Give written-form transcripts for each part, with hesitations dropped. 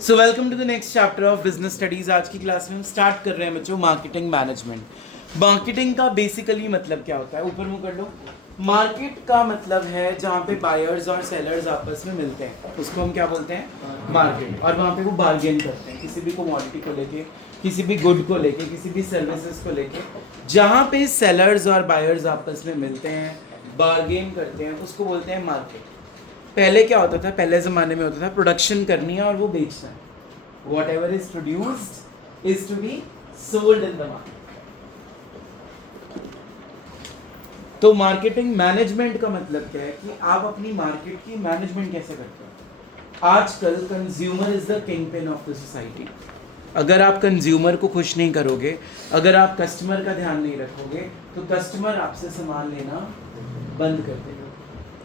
So welcome to the next chapter of business studies. आज की class में हम स्टार्ट कर रहे हैं बच्चों मार्केटिंग मैनेजमेंट। मार्केटिंग का बेसिकली मतलब क्या होता है, ऊपर मुंह कर लो। मार्केट का मतलब है जहाँ पे बायर्स और सेलर्स आपस में मिलते हैं, उसको हम क्या बोलते हैं, मार्केट। और वहाँ पे वो बार्गेन करते हैं किसी भी कमोडिटी को लेके, किसी भी गुड को लेके, किसी भी सर्विसेज को लेके। जहाँ पे सेलर्स और बायर्स आपस में मिलते हैं, बार्गेन करते हैं, उसको बोलते हैं मार्केट। पहले क्या होता था, पहले ज़माने में होता था प्रोडक्शन करनी है और वो बेचना है। Whatever is produced is to be sold in the market. तो मार्केटिंग मैनेजमेंट का मतलब क्या है कि आप अपनी मार्केट की मैनेजमेंट कैसे करते हो। आजकल consumer is the king pin of the society. अगर आप कंज्यूमर को खुश नहीं करोगे, अगर आप कस्टमर का ध्यान नहीं रखोगे, तो कस्टमर आपसे सामान लेना बंद कर देगा।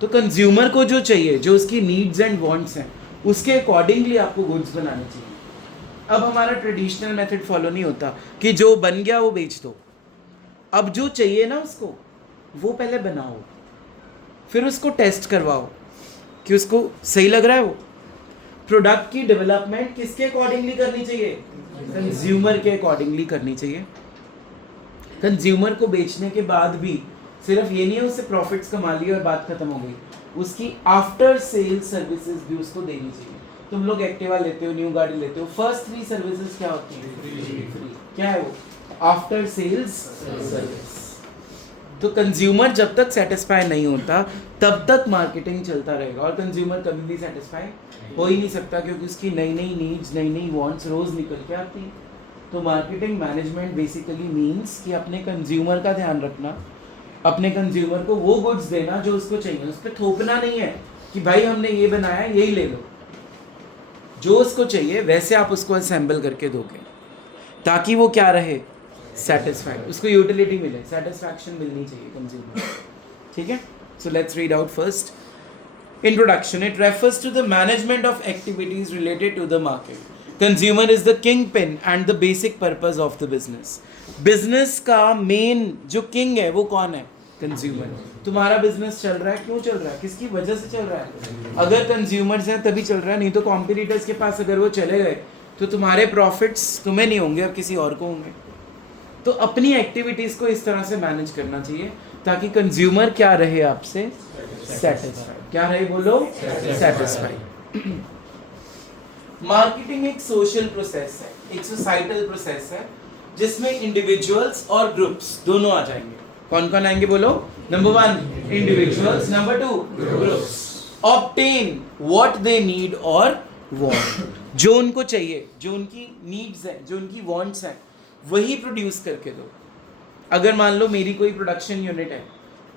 तो कंज्यूमर को जो चाहिए, जो उसकी नीड्स एंड वांट्स हैं, उसके अकॉर्डिंगली आपको गुड्स बनाने चाहिए। अब हमारा ट्रेडिशनल मेथड फॉलो नहीं होता कि जो बन गया वो बेच दो। अब जो चाहिए ना उसको, वो पहले बनाओ, फिर उसको टेस्ट करवाओ कि उसको सही लग रहा है। वो प्रोडक्ट की डेवलपमेंट किसके अकॉर्डिंगली करनी चाहिए, कंज्यूमर के अकॉर्डिंगली करनी चाहिए। कंज्यूमर को बेचने के बाद भी सिर्फ ये नहीं है उससे प्रॉफिट्स कमा लिए और बात खत्म हो गई, उसकी आफ्टर सेल सर्विसेज भी उसको देनी चाहिए। तुम लोग एक्टिवा लेते हो, न्यू गाड़ी लेते हो, फर्स्ट 3 सर्विसेज क्या होती है, फ्री। क्या है वो, आफ्टर सेल्स सर्विस। तो कंज्यूमर जब तक सेटिस्फाई नहीं होता तब तक मार्केटिंग चलता रहेगा, और कंज्यूमर कभी भी सेटिस्फाई हो ही नहीं सकता, क्योंकि उसकी नई नई नीड्स, नई नई वांट्स रोज निकल के आती है। तो मार्केटिंग मैनेजमेंट बेसिकली मीन्स कि अपने कंज्यूमर का ध्यान रखना, अपने कंज्यूमर को वो गुड्स देना जो उसको चाहिए। उस पर थोपना नहीं है कि भाई हमने ये बनाया यही ले लो। जो उसको चाहिए वैसे आप उसको असेंबल करके दोगे, ताकि वो क्या रहे, सेटिस्फाइड, उसको यूटिलिटी मिले, सेटिस्फैक्शन मिलनी चाहिए कंज्यूमर। ठीक है, so let's read out first introduction. It refers to the management of activities related to the market. Consumer is the king pin and the basic purpose of the business. Business का main जो king है वो कौन है, consumer. तुम्हारा business चल रहा है, क्यों चल रहा है, किसकी वजह से चल रहा है। अगर कंज्यूमर्स हैं तभी चल रहा है, नहीं तो कॉम्पिटिटर्स के पास अगर वो चले गए तो तुम्हारे प्रॉफिट्स तुम्हें नहीं होंगे और किसी और को होंगे। तो अपनी एक्टिविटीज को इस तरह से मैनेज करना चाहिए ताकि कंज्यूमर क्या रहे, आपसे सेटिस्फाइड। क्या रहे, बोलो, सेटिस्फाइड। मार्केटिंग एक सोशल प्रोसेस है, एक सोसाइटल प्रोसेस है, जिसमें इंडिविजुअल्स और ग्रुप्स दोनों आ जाएंगे। कौन कौन आएंगे, बोलो। Number 1 individuals, number 2 groups. Obtain what they need और वांट, जो उनको चाहिए, जो उनकी नीड्स हैं, जो उनकी वांट्स हैं, वही प्रोड्यूस करके दो। अगर मान लो मेरी कोई प्रोडक्शन यूनिट है,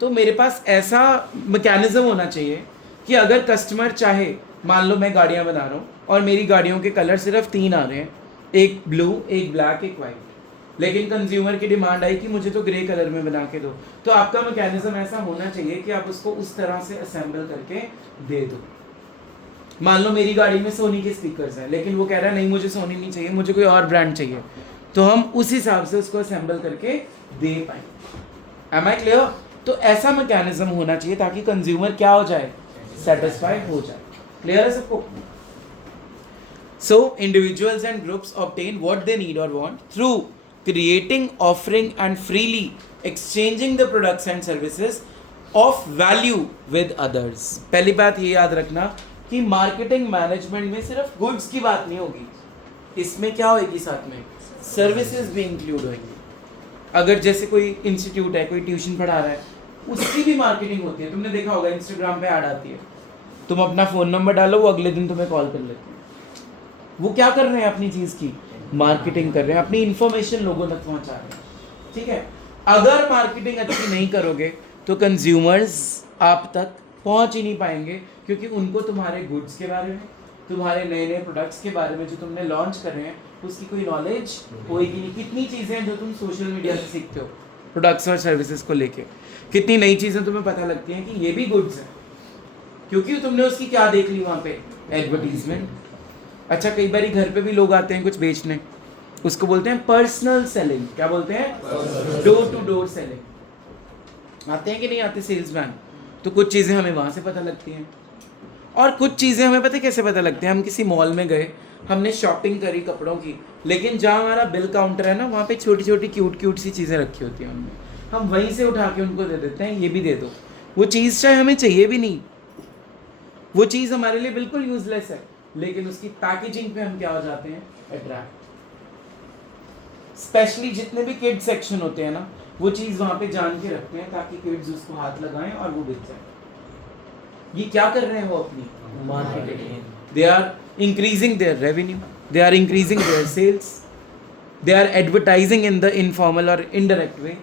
तो मेरे पास ऐसा मैकेनिज्म होना चाहिए कि अगर कस्टमर चाहे, मान लो मैं गाड़ियाँ बना रहा हूँ और मेरी गाड़ियों के कलर सिर्फ 3 आ रहे हैं, एक ब्लू, एक ब्लैक, एक वाइट, लेकिन कंज्यूमर की डिमांड आई कि मुझे तो ग्रे कलर में बना के दो, तो आपका मैकेनिज्म ऐसा होना चाहिए कि आप उसको उस तरह से असेंबल करके दे दो। मान लो मेरी गाड़ी में सोनी के स्पीकर्स हैं, लेकिन वो कह रहा है नहीं मुझे सोनी नहीं चाहिए, मुझे कोई और ब्रांड चाहिए, तो हम उस हिसाब से उसको असेंबल करके दे पाएंगे। Am I clear. तो ऐसा मैकेनिज्म होना चाहिए ताकि कंज्यूमर क्या हो जाए, सेटिस्फाई हो जाए। क्लियर है सबको। So individuals and groups obtain what they need और want through creating, offering and freely exchanging the products and services of value with others. पहली बात ये याद रखना कि मार्केटिंग मैनेजमेंट में सिर्फ गुड्स की बात नहीं होगी, इसमें क्या होगी, साथ में सर्विसेज भी इंक्लूड होंगी। अगर जैसे कोई इंस्टीट्यूट है, कोई ट्यूशन पढ़ा रहा है, उसकी भी मार्केटिंग होती है। तुमने देखा होगा इंस्टाग्राम पे ऐड आती है, तुम अपना फ़ोन नंबर डालो, वो अगले दिन तुम्हें कॉल कर लेते हैं। वो क्या कर रहे हैं, अपनी चीज़ की मार्केटिंग कर रहे हैं, अपनी इन्फॉर्मेशन लोगों तक पहुंचा रहे हैं। ठीक है, अगर मार्केटिंग अच्छी नहीं करोगे तो कंज्यूमर्स आप तक पहुंच ही नहीं पाएंगे, क्योंकि उनको तुम्हारे गुड्स के बारे में, तुम्हारे नए नए प्रोडक्ट्स के बारे में जो तुमने लॉन्च कर रहे हैं, उसकी कोई नॉलेज होएगी नहीं। कितनी चीज़ें हैं जो तुम सोशल मीडिया से सीखते हो प्रोडक्ट्स और सर्विसेज को लेके, कितनी नई चीज़ें तुम्हें पता लगती हैं कि ये भी गुड्स हैं, क्योंकि तुमने उसकी क्या देख ली वहाँ पे, एडवर्टीजमेंट। अच्छा, कई बार घर पे भी लोग आते हैं कुछ बेचने, उसको बोलते हैं पर्सनल सेलिंग। क्या बोलते हैं, डोर टू डोर सेलिंग। आते हैं कि नहीं आते सेल्समैन। तो कुछ चीज़ें हमें वहाँ से पता लगती हैं, और कुछ चीज़ें हमें पता कैसे पता लगती हैं। हम किसी मॉल में गए, हमने शॉपिंग करी कपड़ों की, लेकिन जहाँ हमारा बिल काउंटर है ना, वहाँ पे छोटी छोटी क्यूट क्यूट सी चीज़ें रखी होती हैं उनमें, हम वहीं से उठा के उनको दे देते हैं, ये भी दे दो। वो चीज़ चाहे हमें चाहिए भी नहीं, वो चीज़ हमारे लिए बिल्कुल यूजलेस है, लेकिन उसकी पैकेजिंग पे हम क्या हो जाते हैं, अट्रैक्ट। स्पेशली जितने भी किड सेक्शन होते हैं ना, वो चीज़ वहाँ पे जान के रखते हैं ताकि किड्स उसको हाथ लगाएं और वो बिक जाए। ये क्या कर रहे हैं वो, अपनी marketing. They are increasing their revenue, they are increasing their sales, they are advertising in the informal और इनडायरेक्ट वे।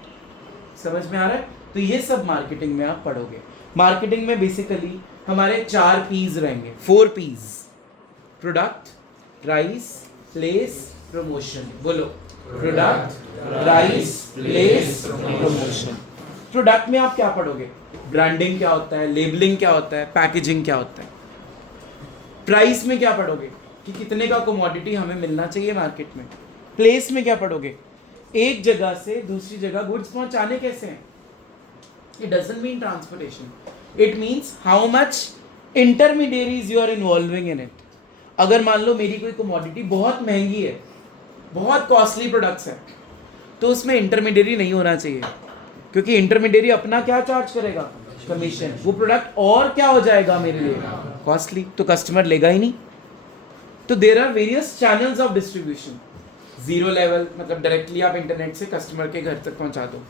समझ में आ रहा है? तो ये सब मार्केटिंग में आप पढ़ोगे। मार्केटिंग में बेसिकली हमारे 4 P's रहेंगे, 4 P's: product, price, place, promotion. बोलो, product, price, place, promotion. Product में आप क्या पढ़ोगे? ब्रांडिंग क्या होता है, लेबलिंग क्या होता है, पैकेजिंग क्या होता है। प्राइस में क्या पढ़ोगे कि कितने का कमोडिटी हमें मिलना चाहिए मार्केट में। प्लेस में क्या पढ़ोगे? एक जगह से दूसरी जगह गुड्स पहुंचाने कैसे हैं। It doesn't mean transportation, it means how much intermediaries you are involving in it. अगर मान लो मेरी कोई कमोडिटी बहुत महंगी है, बहुत कॉस्टली प्रोडक्ट्स है, तो उसमें इंटरमीडियरी नहीं होना चाहिए, क्योंकि इंटरमीडियरी अपना क्या चार्ज करेगा, कमीशन। वो प्रोडक्ट और क्या हो जाएगा मेरे लिए, कॉस्टली, तो कस्टमर लेगा ही नहीं। तो there are various channels of distribution. 0 level मतलब डायरेक्टली आप इंटरनेट से कस्टमर के घर तक पहुंचा दो,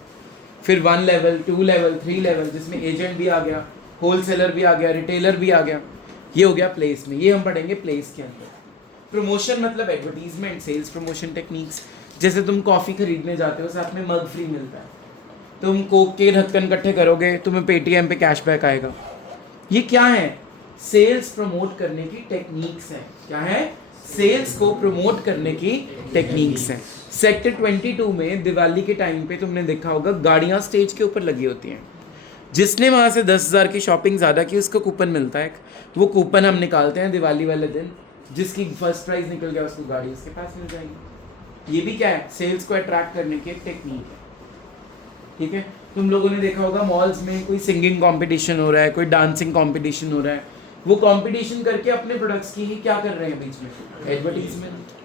फिर 1 लेवल, 2 लेवल, 3 लेवल, जिसमें एजेंट भी आ गया, होलसेलर भी आ गया, रिटेलर भी आ गया। ये हो गया प्लेस में, ये हम पढ़ेंगे प्लेस के अंदर। प्रमोशन मतलब एडवर्टीजमेंट, सेल्स प्रमोशन टेक्निक्स। जैसे तुम कॉफ़ी खरीदने जाते हो, साथ में मग फ्री मिलता है, तुम कोक के ढक्कन इकट्ठे करोगे, तुम्हें पेटीएम पे कैशबैक आएगा। ये क्या है? सेल्स प्रमोट करने की टेक्निक्स हैं। क्या है? सेल्स को प्रमोट करने की टेक्निक्स हैं। सेक्टर 22 में दिवाली के टाइम पे तुमने देखा होगा गाड़ियाँ स्टेज के ऊपर लगी होती हैं। जिसने वहाँ से 10,000 की शॉपिंग ज़्यादा की उसको कूपन मिलता है। वो कूपन हम निकालते हैं दिवाली वाले दिन, जिसकी फर्स्ट प्राइज निकल गया उसको गाड़ी उसके पास मिल जाएगी। ये भी क्या है? सेल्स को अट्रैक्ट करने की एक टेक्निक है। ठीक है, तुम लोगों ने देखा होगा मॉल्स में कोई सिंगिंग कंपटीशन हो रहा है, कोई डांसिंग कंपटीशन हो रहा है, वो कंपटीशन करके अपने प्रोडक्ट्स की ही क्या कर रहे हैं बीच में, एडवर्टीजमेंट।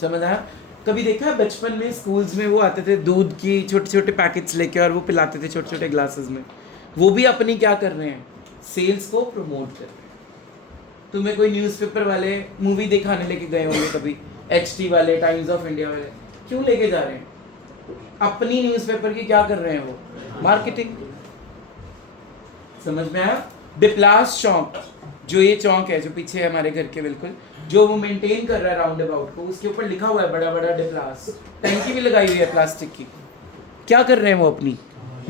समझ आया? कभी देखा है बचपन में स्कूल्स में वो आते थे दूध की छोटे छोटे पैकेट्स लेके और वो पिलाते थे छोटे छोटे ग्लासेस में। वो भी अपनी क्या कर रहे हैं, सेल्स को प्रमोट कर रहे हैं। तुम्हें कोई न्यूज़पेपर वाले मूवी दिखाने लेके गए होंगे कभी, HT वाले, टाइम्स ऑफ इंडिया वाले, क्यों लेके जा रहे हैं? अपनी न्यूज़पेपर की क्या कर रहे हैं वो, मार्केटिंग। समझ में आया? डिप्लास चौक, जो ये चौक है जो पीछे है हमारे घर के बिल्कुल, जो वो मेंटेन कर रहा है राउंड अबाउट को, उसके ऊपर लिखा हुआ है बड़ा बड़ा डिप्लास, टंकी भी लगाई हुई है प्लास्टिक की। क्या कर रहे हैं वो, अपनी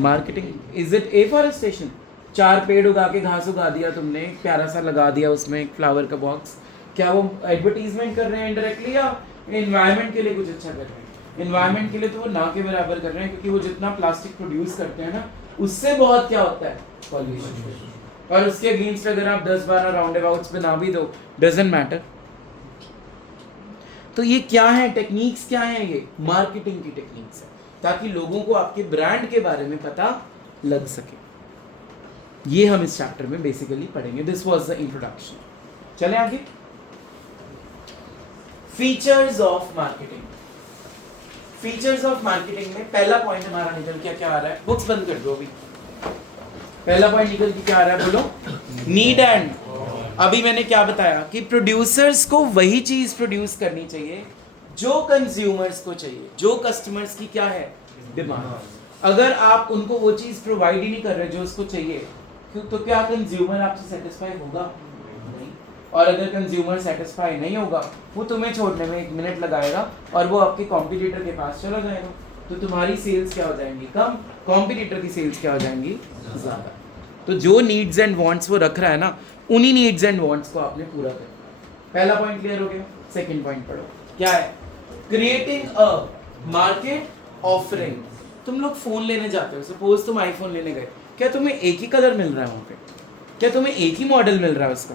मार्केटिंग। Is it afforestation? 4 पेड़ उगा के घास उगा दिया तुमने, प्यारा सा लगा दिया उसमें एक फ्लावर का बॉक्स, क्या वो एडवर्टीजमेंट कर रहे हैं इनडायरेक्टली, या एनवायरनमेंट के लिए कुछ अच्छा कर रहे हैं? एनवायरनमेंट के लिए तो वो ना के बराबर कर रहे हैं, क्योंकि वो जितना प्लास्टिक प्रोड्यूस करते हैं ना, उससे बहुत क्या होता है, पॉल्यूशन। और उसके अगेंस्ट अगर आप 10-12 राउंड अबाउट्स बना भी दो, डजंट मैटर। तो ये क्या है, टेक्निक्स क्या है? ये मार्केटिंग की टेक्निक्स है, ताकि लोगों को आपके ब्रांड के बारे में पता लग सके। ये हम इस चैप्टर में बेसिकली पढ़ेंगे। This was the introduction. चलें आगे। Features of marketing. Features of marketing में पहला पॉइंट हमारा निकल के क्या आ रहा है, बुक्स बंद कर दो अभी। पहला पॉइंट निकल के क्या आ रहा है, बोलो, नीड एंड। अभी मैंने क्या बताया कि प्रोड्यूसर्स को वही चीज प्रोड्यूस करनी चाहिए जो कंज्यूमर्स को चाहिए, जो कस्टमर्स की क्या है, डिमांड। अगर आप उनको वो चीज प्रोवाइड ही नहीं कर रहे जो उसको चाहिए, तो क्या कंज्यूमर आपसे सेटिस्फाई होगा? नहीं। और अगर कंज्यूमर सेटिस्फाई नहीं होगा, वो तुम्हें छोड़ने में 1 मिनट लगाएगा और वो आपके कॉम्पिटिटर के पास चला जाएगा। तो तुम्हारी सेल्स क्या हो जाएंगी, कम, कॉम्पिटिटर की सेल्स क्या हो जाएंगी, ज़्यादा। तो जो नीड्स एंड वांट्स वो रख रहा है ना, उन्हीं नीड्स एंड वांट्स को आपने पूरा करना है। पहला पॉइंट क्लियर हो गया। सेकंड पॉइंट पढ़ो, क्या है, क्रिएटिंग अ मार्केट ऑफरिंग। तुम लोग फोन लेने जाते हो, सपोज तुम आईफोन लेने गए, क्या तुम्हें एक ही कलर मिल रहा है वहाँ पे? क्या तुम्हें एक ही मॉडल मिल रहा है उसका?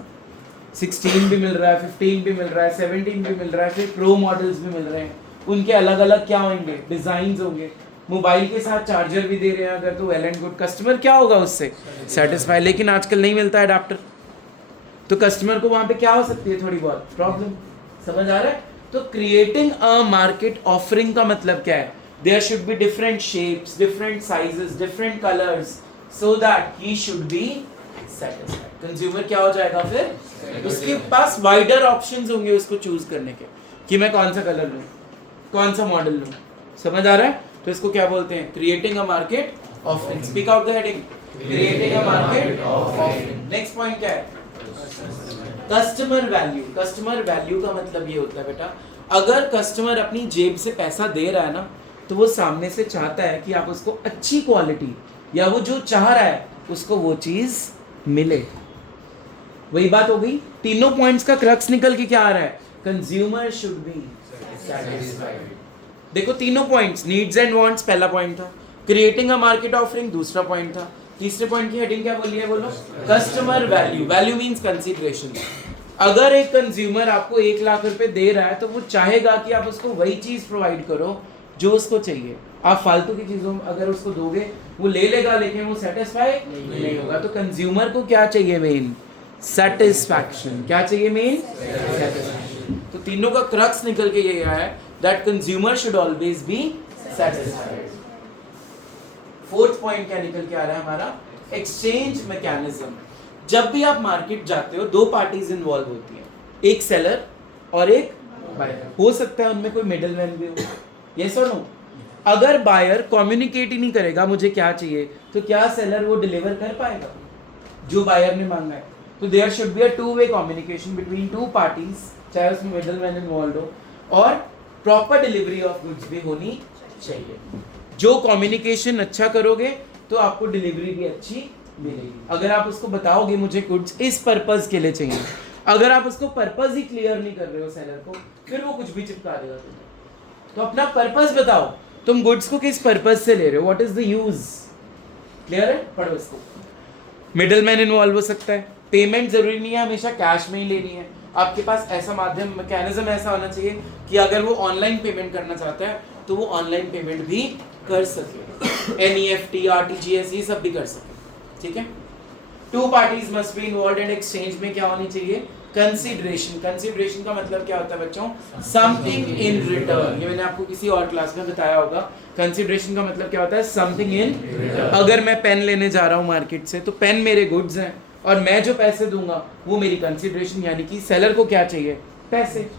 16 भी मिल रहा है, 15 भी मिल रहा है, 17 भी मिल रहा है, फिर प्रो मॉडल्स भी मिल रहे हैं। उनके अलग अलग क्या होंगे, डिजाइन होंगे। मोबाइल के साथ चार्जर भी दे रहे हैं अगर, तो वेल एंड गुड, कस्टमर क्या होगा उससे, सेटिस्फाई। लेकिन आजकल नहीं मिलता है अडाप्टर, तो कस्टमर को वहां पे क्या हो सकती है, थोड़ी बहुत प्रॉब्लम। समझ आ रहा है? तो क्रिएटिंग अ मार्केट ऑफरिंग का मतलब क्या है, there should be different shapes, different sizes, different colours, so that he should be satisfied. Consumer क्या हो जाएगा फिर, उसके पास वाइडर ऑप्शंस होंगे उसको चूज करने के, कि मैं कौन सा कलर लूं, कौन सा मॉडल लूं। समझ आ रहा है? तो इसको क्या बोलते हैं, creating a market offering. Speak out the heading, creating a market offering. Next point क्या है, कस्टमर वैल्यू। कस्टमर वैल्यू का मतलब ये होता है बेटा, अगर कस्टमर अपनी जेब से पैसा दे रहा है ना, तो वो सामने से चाहता है कि आप उसको अच्छी क्वालिटी या वो जो चाह रहा है उसको वो चीज मिले। वही बात हो गई। तीनों पॉइंट्स का क्रक्स निकल के क्या आ रहा है, कंज्यूमर शुड बी सैटिस्फाइड। देखो तीनों पॉइंट्स, नीड्स एंड वांट्स पहला पॉइंट था, क्रिएटिंग अ मार्केट ऑफरिंग दूसरा पॉइंट था, तीसरे पॉइंट की हेडिंग क्या बोली है, बोलो, customer value. Value means consideration. अगर एक कंज्यूमर आपको 1 लाख रुपए दे रहा है तो वो चाहेगा कि आप उसको वही चीज प्रोवाइड करो जो उसको चाहिए। आप फालतू की चीजों अगर उसको दोगे वो ले लेगा, लेकिन वो सेटिस्फाई नहीं होगा। तो कंज्यूमर को क्या चाहिए, मेन सेटिस्फैक्शन। क्या चाहिए, मेन सेटिस्फैक्शन। तो तीनों का क्रक्स निकल के ये आया है that consumer should always be satisfied. Fourth point क्या निकल के आ रहा है हमारा, एक्सचेंज मैकेनिज्म। जब भी आप मार्केट जाते हो, दो पार्टीज इन्वॉल्व होती हैं, एक सेलर और एक बायर। हो सकता है उनमें कोई मिडिल मैन भी हो, यस और नो। अगर बायर कम्युनिकेट ही नहीं करेगा मुझे क्या चाहिए, तो क्या सेलर वो डिलीवर कर पाएगा जो बायर ने मांगा है? तो there should be a two way communication between two parties, चाहे उसमें मिडिल मैन इन्वॉल्व हो, और प्रॉपर डिलीवरी ऑफ गुड्स भी होनी चाहिए। जो कम्युनिकेशन अच्छा करोगे तो आपको डिलीवरी भी अच्छी मिलेगी। अगर आप उसको बताओगे मुझे गुड्स इस पर्पस के लिए चाहिए, अगर आप उसको पर्पस ही क्लियर नहीं कर रहे हो सेलर को, फिर वो कुछ भी चिपका देगा तुम्हें। तो अपना पर्पस बताओ, तुम गुड्स को किस पर्पस से ले रहे हो, what is the use. Clear है? पढ़ो इसको। मिडिल मैन इन्वॉल्व हो सकता है, पेमेंट जरूरी नहीं है हमेशा कैश में ही लेनी है, आपके पास ऐसा माध्यम मैकेनिज्म ऐसा होना चाहिए कि अगर वो ऑनलाइन पेमेंट करना चाहता है तो वो ऑनलाइन पेमेंट भी कर सके, NEFT, RTGS, ये सब भी कर सके। ठीक है? Two parties must be involved and exchange में क्या होनी चाहिए, कंसीडरेशन। कंसीडरेशन का मतलब क्या होता है बच्चों, समथिंग इन रिटर्न। ये मैंने आपको किसी और क्लास में बताया होगा। कंसीडरेशन का मतलब क्या होता है, समथिंग इन रिटर्न। अगर मैं पेन लेने जा रहा हूँ मार्केट से, तो पेन मेरे गुड्स हैं और मैं जो पैसे दूंगा वो मेरी कंसीडरेशन, यानी कि सेलर को क्या चाहिए, पैसे।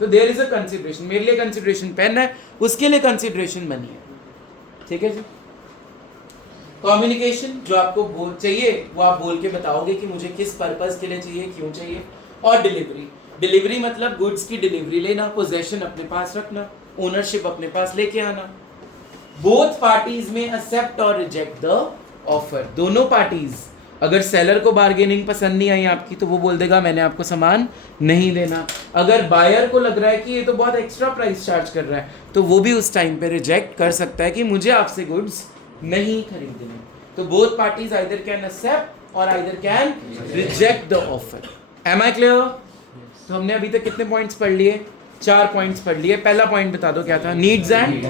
तो देयर इज अ कंसीडरेशन। मेरे लिए कंसीडरेशन पेन है, उसके लिए कंसीडरेशन मनी है। ठीक है जी? कम्युनिकेशन, जो आपको बोल चाहिए वो आप बोल के बताओगे कि मुझे किस पर्पस के लिए चाहिए, क्यों चाहिए। और डिलीवरी, डिलीवरी मतलब गुड्स की डिलीवरी लेना, पोजेशन अपने पास रखना, ओनरशिप अपने पास लेके आना। बोथ पार्टीज में एक्सेप्ट और रिजेक्ट द ऑफर। दोनों पार्टीज, अगर सेलर को बार्गेनिंग पसंद नहीं आई आपकी तो वो बोल देगा मैंने आपको सामान नहीं देना। अगर बायर को लग रहा है कि ये तो बहुत एक्स्ट्रा प्राइस चार्ज कर रहा है, तो वो भी उस टाइम पे रिजेक्ट कर सकता है कि मुझे आपसे गुड्स नहीं खरीदने। तो both parties either can accept और either can reject the offer. Am I clear? तो हमने अभी तक कितने पॉइंट्स पढ़ लिए, 4 पॉइंट्स पढ़ लिए। पहला पॉइंट बता दो क्या था, नीड्स एंड।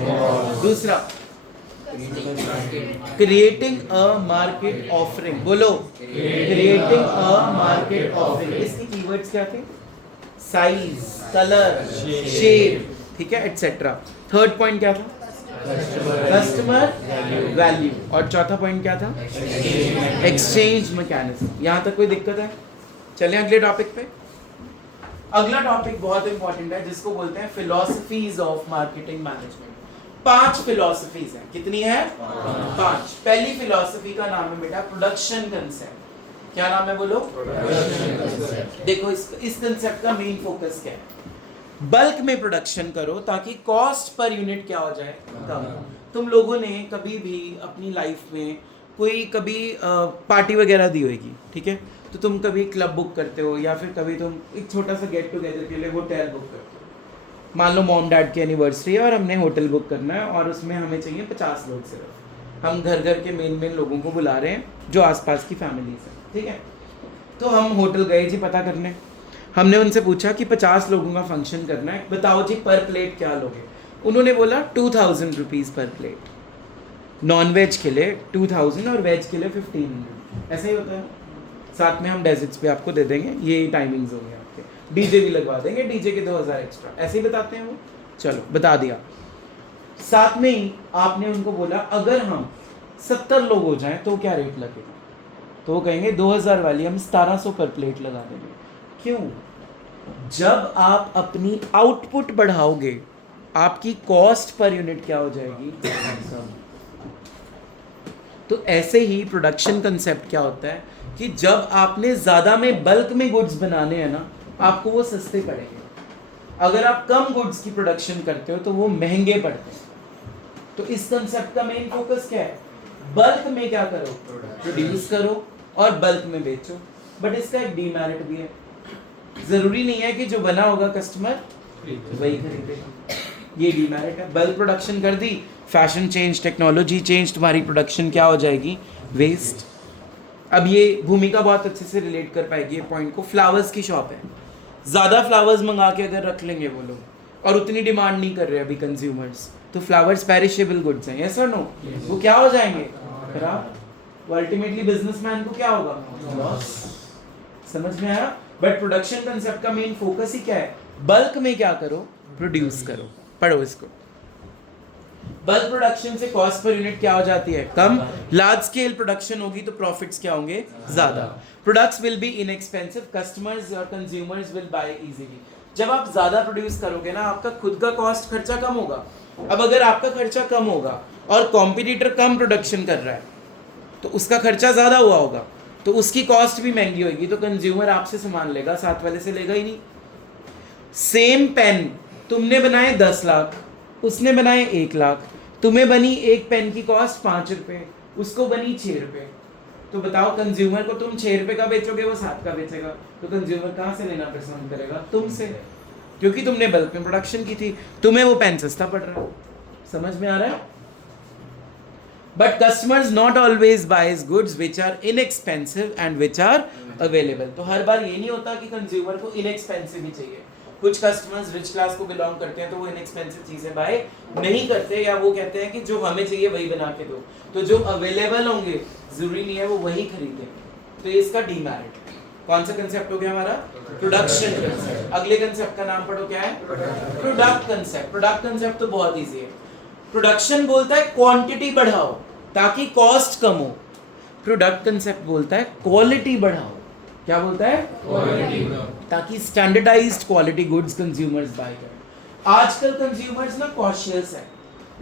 दूसरा, क्रिएटिंग अ मार्केट ऑफरिंग। बोलो, क्रिएटिंग अ मार्केट ऑफरिंग। इसकी कीवर्ड्स क्या थे, साइज, कलर, शेप, ठीक है, एटसेट्रा। थर्ड पॉइंट क्या था, कस्टमर वैल्यू। और चौथा पॉइंट क्या था, एक्सचेंज मैकेनिज्म। यहां तक कोई दिक्कत है? चलें अगले टॉपिक पे। अगला टॉपिक बहुत इंपॉर्टेंट है, जिसको बोलते हैं philosophies of marketing management. 5 philosophies हैं। कितनी है? 5। पहली फिलॉसफी का नाम है बेटा प्रोडक्शन कंसेप्ट। क्या नाम है, बोलो? देखो इस कंसेप्ट का मेन फोकस क्या है, बल्क में प्रोडक्शन करो ताकि कॉस्ट पर यूनिट क्या हो जाए, कम। तुम लोगों ने कभी भी अपनी लाइफ में कोई कभी पार्टी वगैरह दी होगी, ठीक है? तो तुम कभी क्लब बुक करते हो या फिर कभी तुम एक छोटा सा गेट टुगेदर के लिए होटल बुक करते हो। मान लो मॉम डैड की एनिवर्सरी है और हमने होटल बुक करना है और उसमें हमें चाहिए 50 लोग सिर्फ। हम घर घर के मेन लोगों को बुला रहे हैं जो आसपास की फैमिलीज हैं, ठीक है? तो हम होटल गए जी पता करने। हमने उनसे पूछा कि 50 लोगों का फंक्शन करना है, बताओ जी पर प्लेट क्या लोगे? उन्होंने बोला 2000 रुपीज़ पर प्लेट। नॉन वेज के लिए 2000 और वेज के लिए 1500। ऐसा ही होता है, साथ में हम डेजर्ट्स भी आपको दे देंगे, ये टाइमिंग्स होंगे आपके, डीजे भी लगवा देंगे, डीजे के 2000 एक्स्ट्रा, ऐसे ही बताते हैं वो। चलो बता दिया। साथ में ही आपने उनको बोला अगर हम 70 लोग हो जाएं तो क्या रेट लगेगा, तो वो कहेंगे 2000 वाली हम 1700 पर प्लेट लगा देंगे। क्यों? जब आप अपनी आउटपुट बढ़ाओगे आपकी कॉस्ट पर यूनिट क्या हो जाएगी, कम। तो ऐसे ही प्रोडक्शन कंसेप्ट क्या होता है कि जब आपने ज़्यादा में बल्क में गुड्स बनाने हैं ना, आपको वो सस्ते पड़ेंगे। अगर आप कम गुड्स की प्रोडक्शन करते हो तो वो महंगे पड़ते हैं। तो इस कंसेप्ट का मेन फोकस क्या है, बल्क में क्या करो, प्रोड्यूस करो और बल्क में बेचो। बट इसका एक डीमेरिट भी है, जरूरी नहीं है कि जो बना होगा कस्टमर वही खरीदेगा, ये डीमेरिट है। बल्क प्रोडक्शन कर दी, फैशन चेंज, टेक्नोलॉजी चेंज, तुम्हारी प्रोडक्शन क्या हो जाएगी, वेस्ट। अब ये भूमिका बहुत अच्छे से रिलेट कर पाएगी ये पॉइंट को। फ्लावर्स की शॉप है, ज़्यादा फ्लावर्स मंगा के अगर रख लेंगे वो लोग और उतनी डिमांड नहीं कर रहे अभी कंज्यूमर्स, तो फ्लावर्स पेरिशेबल गुड्स हैं, यस और नो? वो क्या हो जाएंगे, खराब। वो अल्टीमेटली बिजनेसमैन को क्या होगा, लॉस। समझ में आया? बट प्रोडक्शन कंसेप्ट का मेन फोकस ही क्या है, बल्क में क्या करो, प्रोड्यूस करो। पढ़ो इसको। बल्क प्रोडक्शन से कॉस्ट पर यूनिट क्या हो जाती है, कम। लार्ज स्केल प्रोडक्शन होगी तो प्रॉफिट्स क्या होंगे, ज्यादा। Products will be inexpensive, customers और कंज्यूमर्स विल बाय इजीली। जब आप ज्यादा प्रोड्यूस करोगे ना, आपका खुद का कॉस्ट खर्चा कम होगा। अब अगर आपका खर्चा कम होगा और कॉम्पिटिटर कम प्रोडक्शन कर रहा है तो उसका खर्चा ज्यादा हुआ होगा, तो उसकी कॉस्ट भी महंगी होगी, तो कंज्यूमर आपसे सामान लेगा, साथ वाले से लेगा ही नहीं। सेम पेन तुमने बनाए 10 लाख, उसने बनाए 1 लाख, तुम्हें बनी एक पेन की कॉस्ट 5 रुपए, उसको बनी 6 रुपए, तो बताओ कंज्यूमर को तुम 6 रुपए का बेचोगे, वो 7 का बेचेगा, तो कंज्यूमर कहाँ से लेना पसंद करेगा, तुमसे, क्योंकि तुमने बल्क में प्रोडक्शन की थी, तुम्हें वो पेन सस्ता पड़ रहा है। समझ में आ रहा है? But customers not always buys goods which are inexpensive and which are available. तो हर बार ये नहीं होता कि कंज्यूमर को इनएक्सपेंसिव ही चाहिए। कुछ कस्टमर्स रिच क्लास को बिलोंग करते हैं तो वो इनएक्सपेंसिव चीजें बाय नहीं करते, या वो कहते हैं कि जो हमें चाहिए वही बना के दो। तो जो अवेलेबल होंगे जरूरी नहीं है वो वही खरीदें। तो इसका डीमेरिट। कौन सा कंसेप्ट हो गया हमारा, प्रोडक्शन कंसेप्ट। अगले कंसेप्ट का नाम पढ़ो, क्या है, प्रोडक्ट कंसेप्ट। प्रोडक्ट कंसेप्ट तो बहुत ईजी है। प्रोडक्शन बोलता है क्वांटिटी बढ़ाओ ताकि कॉस्ट कम हो, प्रोडक्ट कंसेप्ट बोलता है क्वालिटी बढ़ाओ। क्या बोलता है, क्वालिटी बढ़ाओ, ताकि standardized quality goods consumers buy करें। आजकल कंज्यूमर्स ना कॉशियस है,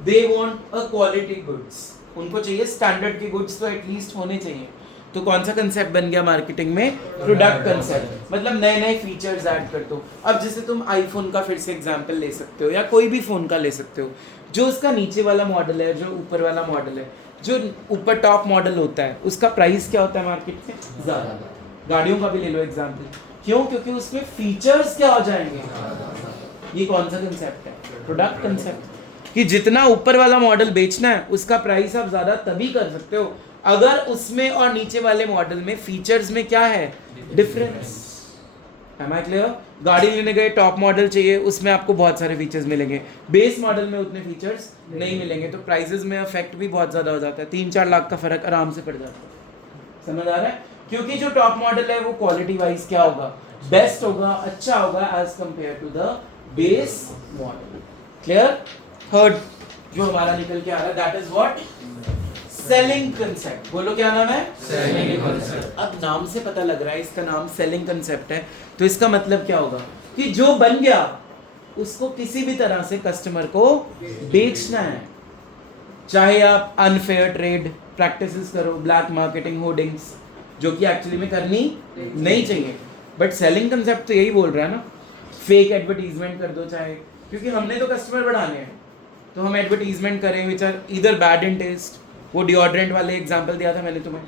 they want a quality goods, उनको चाहिए स्टैंडर्ड के गुड्स तो एटलीस्ट होने चाहिए। तो कौन सा कंसेप्ट बन गया मार्केटिंग में, प्रोडक्ट कंसेप्ट। मतलब नए नए फीचर्स ऐड कर दो। अब जैसे तुम आईफोन का फिर से एग्जांपल ले सकते हो, या कोई भी फोन का ले सकते हो, जो उसका नीचे वाला मॉडल है, जो ऊपर वाला मॉडल है, जो ऊपर टॉप मॉडल होता है उसका प्राइस क्या होता है मार्केट में, ज़्यादा। गाड़ियों का भी ले लो एग्जांपल, क्यों, क्योंकि उसमें फीचर्स क्या हो जाएंगे। ये कौन सा कंसेप्ट है, प्रोडक्ट कंसेप्ट, कि जितना ऊपर वाला मॉडल बेचना है उसका प्राइस आप ज़्यादा तभी कर सकते हो अगर उसमें और नीचे वाले मॉडल में फीचर्स में क्या है, डिफरेंस। Am I clear? गाड़ी लेने गए, टॉप मॉडल चाहिए, उसमें आपको बहुत सारे फीचर्स मिलेंगे, बेस मॉडल में उतने फीचर्स नहीं मिलेंगे, तो प्राइसेस में इफेक्ट भी बहुत ज़्यादा हो जाता है। 3-4 लाख का फर्क आराम से पड़ जाता है। समझ आ रहा है? क्योंकि जो टॉप मॉडल है वो क्वालिटी वाइज क्या होगा, बेस्ट होगा, अच्छा होगा as compare to the base model. Clear? Third जो हमारा निकल के आ रहा है, that is what, selling concept. बोलो क्या नाम है, सेलिंग कंसेप्ट। अब नाम से पता लग रहा है इसका नाम सेलिंग कंसेप्ट है, तो इसका मतलब क्या होगा कि जो बन गया उसको किसी भी तरह से कस्टमर को बेचना है। चाहे आप अनफेयर ट्रेड प्रैक्टिसेस करो, ब्लैक मार्केटिंग, होर्डिंग्स, जो कि एक्चुअली में करनी नहीं चाहिए, बट सेलिंग कंसेप्ट तो यही बोल रहा है ना। फेक एडवर्टीजमेंट कर दो चाहे, क्योंकि हमने तो कस्टमर बढ़ाने हैं, तो हम एडवर्टीजमेंट करें विच आर इधर बैड इन टेस्ट। वो डिओड्रेंट वाले एग्जांपल दिया था मैंने तुम्हें,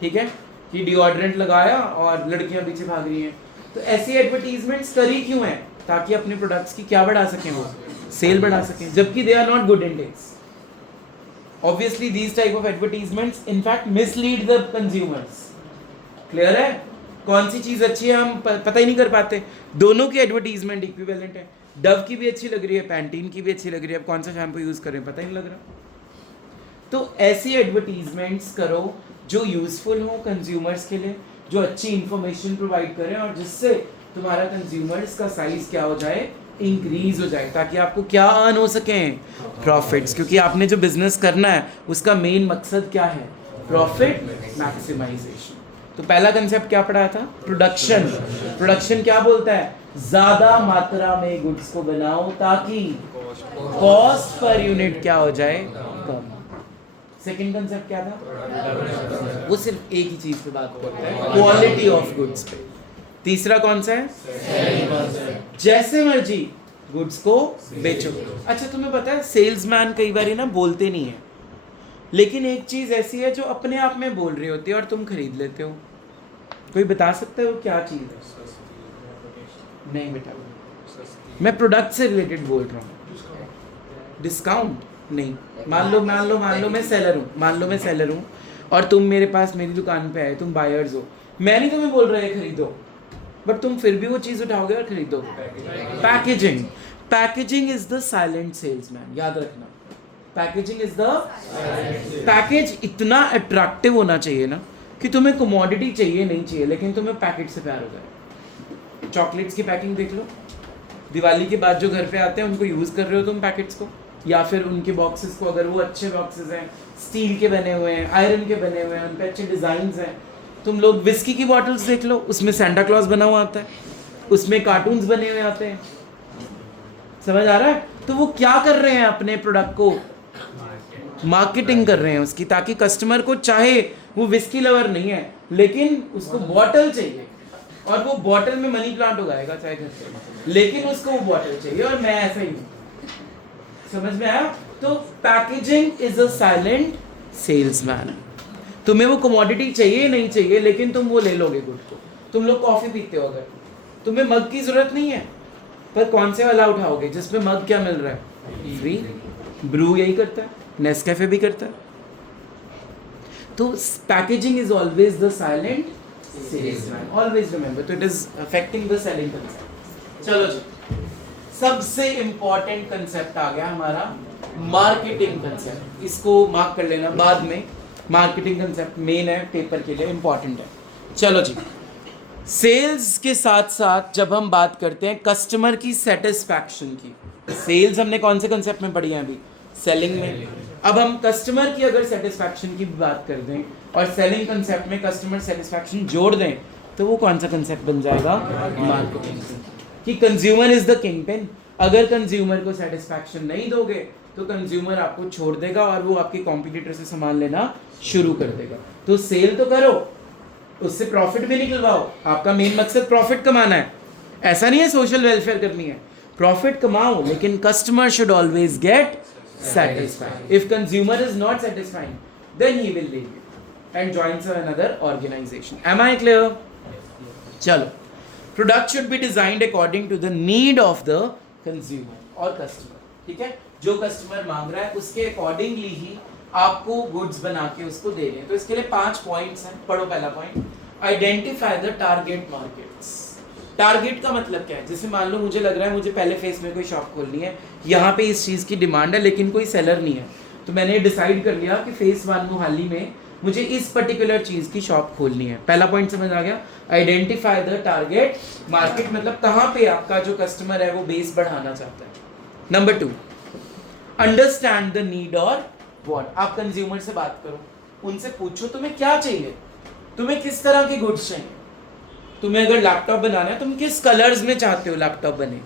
ठीक है, कि डिओड्रेंट लगाया और लड़कियां पीछे भाग रही हैं। तो ऐसी एडवर्टीजमेंट्स करी क्यों है, ताकि अपने प्रोडक्ट्स की क्या बढ़ा सकें, वो सेल बढ़ा सकें, जबकि they are not good in taste. Obviously these type of advertisements in fact mislead the consumers. Clear है? कौन सी चीज अच्छी है हम पता ही नहीं कर पाते। दोनों की एडवर्टीजमेंट इक्विवेलेंट है, डव की भी अच्छी लग रही है, पैंटीन की भी अच्छी लग रही है, अब कौन सा शैम्पू यूज करें पता ही नहीं लग रहा। तो ऐसी एडवर्टीजमेंट्स करो जो यूजफुल हो कंज्यूमर्स के लिए, जो अच्छी इंफॉर्मेशन प्रोवाइड करें और जिससे तुम्हारा कंज्यूमर्स का साइज क्या हो जाए, इंक्रीज हो जाए, ताकि आपको क्या अर्न हो सकें, प्रॉफिट्स। क्योंकि आपने जो बिजनेस करना है उसका मेन मकसद क्या है, प्रॉफिट मैक्सिमाइजेशन। तो पहला कंसेप्ट क्या पढ़ा था, प्रोडक्शन। प्रोडक्शन क्या बोलता है, ज्यादा मात्रा में गुड्स को बनाओ ताकि कॉस्ट पर यूनिट क्या हो जाए, कम। सेकंड कंसेप्ट क्या था, वो सिर्फ एक ही चीज पे बात करता है, क्वालिटी ऑफ गुड्स पे। तीसरा कौन सा है, जैसे मर्जी गुड्स को बेचो। अच्छा तुम्हें पता है सेल्समैन कई बार ना बोलते नहीं है, लेकिन एक चीज ऐसी है जो अपने आप में बोल रही होती है और तुम खरीद लेते हो। कोई बता सकता है वो क्या चीज है? नहीं बेटा, मैं प्रोडक्ट से रिलेटेड बोल रहा हूँ। डिस्काउंट नहीं। मान लो मैं सेलर हूँ और तुम मेरे पास मेरी दुकान पे आए, तुम बायर्स हो, मैं नहीं तुम्हें बोल रहा है खरीदो, बट तुम फिर भी वो चीज उठाओगे और खरीदो। Packaging is the silent salesman, याद रखना। पैकेजिंग इज द पैकेज इतना अट्रैक्टिव होना चाहिए ना कि तुम्हें कमोडिटी चाहिए नहीं चाहिए, लेकिन तुम्हें पैकेट से प्यार हो जाए। चॉकलेट्स की पैकिंग देख लो, दिवाली के बाद जो घर पे आते हैं उनको यूज़ कर रहे हो तुम पैकेट्स को, या फिर उनके बॉक्सेस को, अगर वो अच्छे बॉक्सेस हैं, स्टील के बने हुए हैं, आयरन के बने हुए हैं, उन पे अच्छे डिज़ाइंस हैं। तुम लोग विस्की की बॉटल्स देख लो, उसमें सेंटा क्लॉज बना हुआ आता है, उसमें कार्टून्स बने हुए आते हैं। समझ आ रहा है? तो वो क्या कर रहे हैं, अपने प्रोडक्ट को मार्केटिंग कर रहे हैं उसकी, ताकि कस्टमर को, चाहे वो विस्की लवर नहीं है लेकिन उसको बॉटल चाहिए, और वो बॉटल में मनी प्लांट उगाएगा चाहे घर से, लेकिन उसको वो बॉटल चाहिए। और मैं ऐसा ही हूँ। समझ में आया? तो packaging is a silent salesman. तुम्हें वो कमोडिटी चाहिए नहीं चाहिए, लेकिन तुम वो ले लोगे गुड को। तुम लोग कॉफी पीते हो, अगर तुम्हें मग की जरूरत नहीं है, पर कौन से वाला उठाओगे जिसमें मग क्या मिल रहा है, फ्री। ब्रू यही करता है, नेस्कैफे भी करता है। तो packaging is always the silent salesman, always remember. तो it is affecting the selling concept. चलो जी, सबसे इंपॉर्टेंट कंसेप्ट आ गया हमारा, मार्केटिंग कंसेप्ट। इसको मार्क कर लेना बाद में। मार्केटिंग कंसेप्ट मेन है, पेपर के लिए इंपॉर्टेंट है। चलो जी, सेल्स के साथ साथ जब हम बात करते हैं कस्टमर की सेटिस्फैक्शन की, सेल्स हमने कौन से कंसेप्ट में पढ़ी है अभी, सेलिंग में। अब हम कस्टमर की अगर सेटिस्फैक्शन की बात कर दें और सेलिंग कंसेप्ट में कस्टमर सेटिस्फैक्शन जोड़ दें, तो वो कौन सा कंसेप्ट बन जाएगा, मार्केटिंग। कि consumer is the king pin. अगर कंज्यूमर को सेटिस्फैक्शन नहीं दोगे तो कंज्यूमर आपको छोड़ देगा और वो आपके कॉम्पिटिटर से सामान लेना शुरू कर देगा। तो सेल तो करो, उससे प्रॉफिट भी निकलवाओ। आपका मेन मकसद प्रॉफिट कमाना है, ऐसा नहीं है सोशल वेलफेयर करनी है। प्रॉफिट कमाओ, लेकिन customer should always get satisfied. If consumer is not satisfied, then he will leave you and joins another organization. Am I clear? चलो, product should be designed according to the need of the consumer और customer. ठीक है? जो customer मांग रहा है उसके accordingly ही आपको गुड्स बना के उसको दे रहे हैं। तो इसके लिए 5 पॉइंट्स हैं। पढ़ो पहला point, identify the target markets. Target का मतलब क्या है? जैसे मान लो मुझे लग रहा है मुझे पहले फेस में कोई शॉप खोलनी है, यहाँ पे इस चीज़ की डिमांड है लेकिन कोई सेलर नहीं है, तो मैंने डिसाइड कर लिया कि फेस 1 मोहाली में मुझे इस पर्टिकुलर चीज़ की शॉप खोलनी है। पहला पॉइंट समझ आ गया, आइडेंटिफाई द टारगेट मार्केट, मतलब कहाँ पे आपका जो कस्टमर है वो बेस बढ़ाना चाहता है। नंबर 2, अंडरस्टैंड द नीड और वॉट। आप कंज्यूमर से बात करो, उनसे पूछो तुम्हें क्या चाहिए, तुम्हें किस तरह की गुड्स चाहिए। तुम्हें अगर लैपटॉप बनाना है, तुम किस कलर्स में चाहते हो लैपटॉप बने,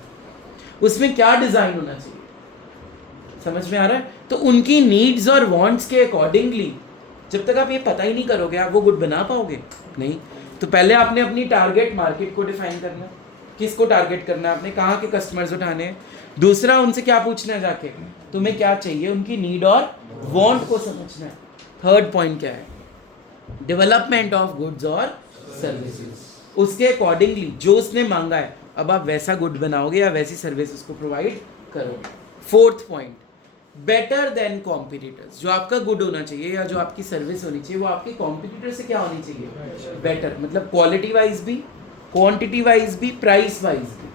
उसमें क्या डिज़ाइन होना चाहिए। समझ में आ रहा है? तो उनकी नीड्स और वांट्स के अकॉर्डिंगली जब तक आप ये पता ही नहीं करोगे, आप वो गुड बना पाओगे नहीं। तो पहले आपने अपनी टारगेट मार्केट को डिफाइन करना, किसको टारगेट करना है आपने, कहाँ के कस्टमर्स उठाने हैं। दूसरा, उनसे क्या पूछना है जाके, तुम्हें क्या चाहिए, उनकी नीड और वांट को समझना है। थर्ड पॉइंट क्या है, डेवलपमेंट ऑफ गुड्स और सर्विसेज। उसके अकॉर्डिंगली जो उसने मांगा है, अब आप वैसा गुड बनाओगे या वैसी सर्विस उसको प्रोवाइड करोगे। Fourth point, better than competitors. जो आपका गुड होना चाहिए या जो आपकी सर्विस होनी चाहिए वो आपके कॉम्पिटिटर से क्या होनी चाहिए, बेटर। मतलब क्वालिटी वाइज भी, क्वांटिटी वाइज भी, प्राइस वाइज भी।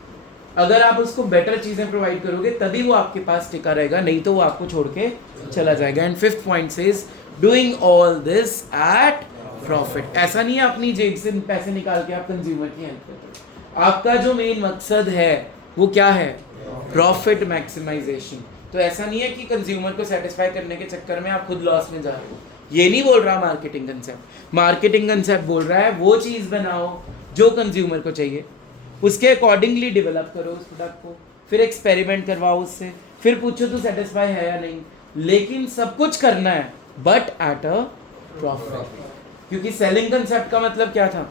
अगर आप उसको बेटर चीज़ें प्रोवाइड करोगे तभी वो आपके पास टिका रहेगा, नहीं तो वो आपको छोड़ के चला जाएगा। And fifth point says doing all this eight profit. ऐसा नहीं है अपनी जेब से पैसे निकाल के आप कंज्यूमर की हेल्प करते हो। आपका जो मेन मकसद है वो क्या है? Profit maximization. तो ऐसा नहीं है कि कंज्यूमर को सेटिस्फाई करने के चक्कर में आप खुद लॉस में जा रहे हो। ये नहीं बोल रहा मार्केटिंग कंसेप्ट। मार्केटिंग कंसेप्ट बोल रहा है वो चीज़ बनाओ जो कंज्यूमर को चाहिए, उसके अकॉर्डिंगली डेवलप करो उस प्रोडक्ट को, फिर एक्सपेरिमेंट करवाओ उससे, फिर पूछो तो सेटिस्फाई है या नहीं। लेकिन सब कुछ करना है बट एट अ प्रॉफिट। क्योंकि सेलिंग कंसेप्ट का मतलब क्या था?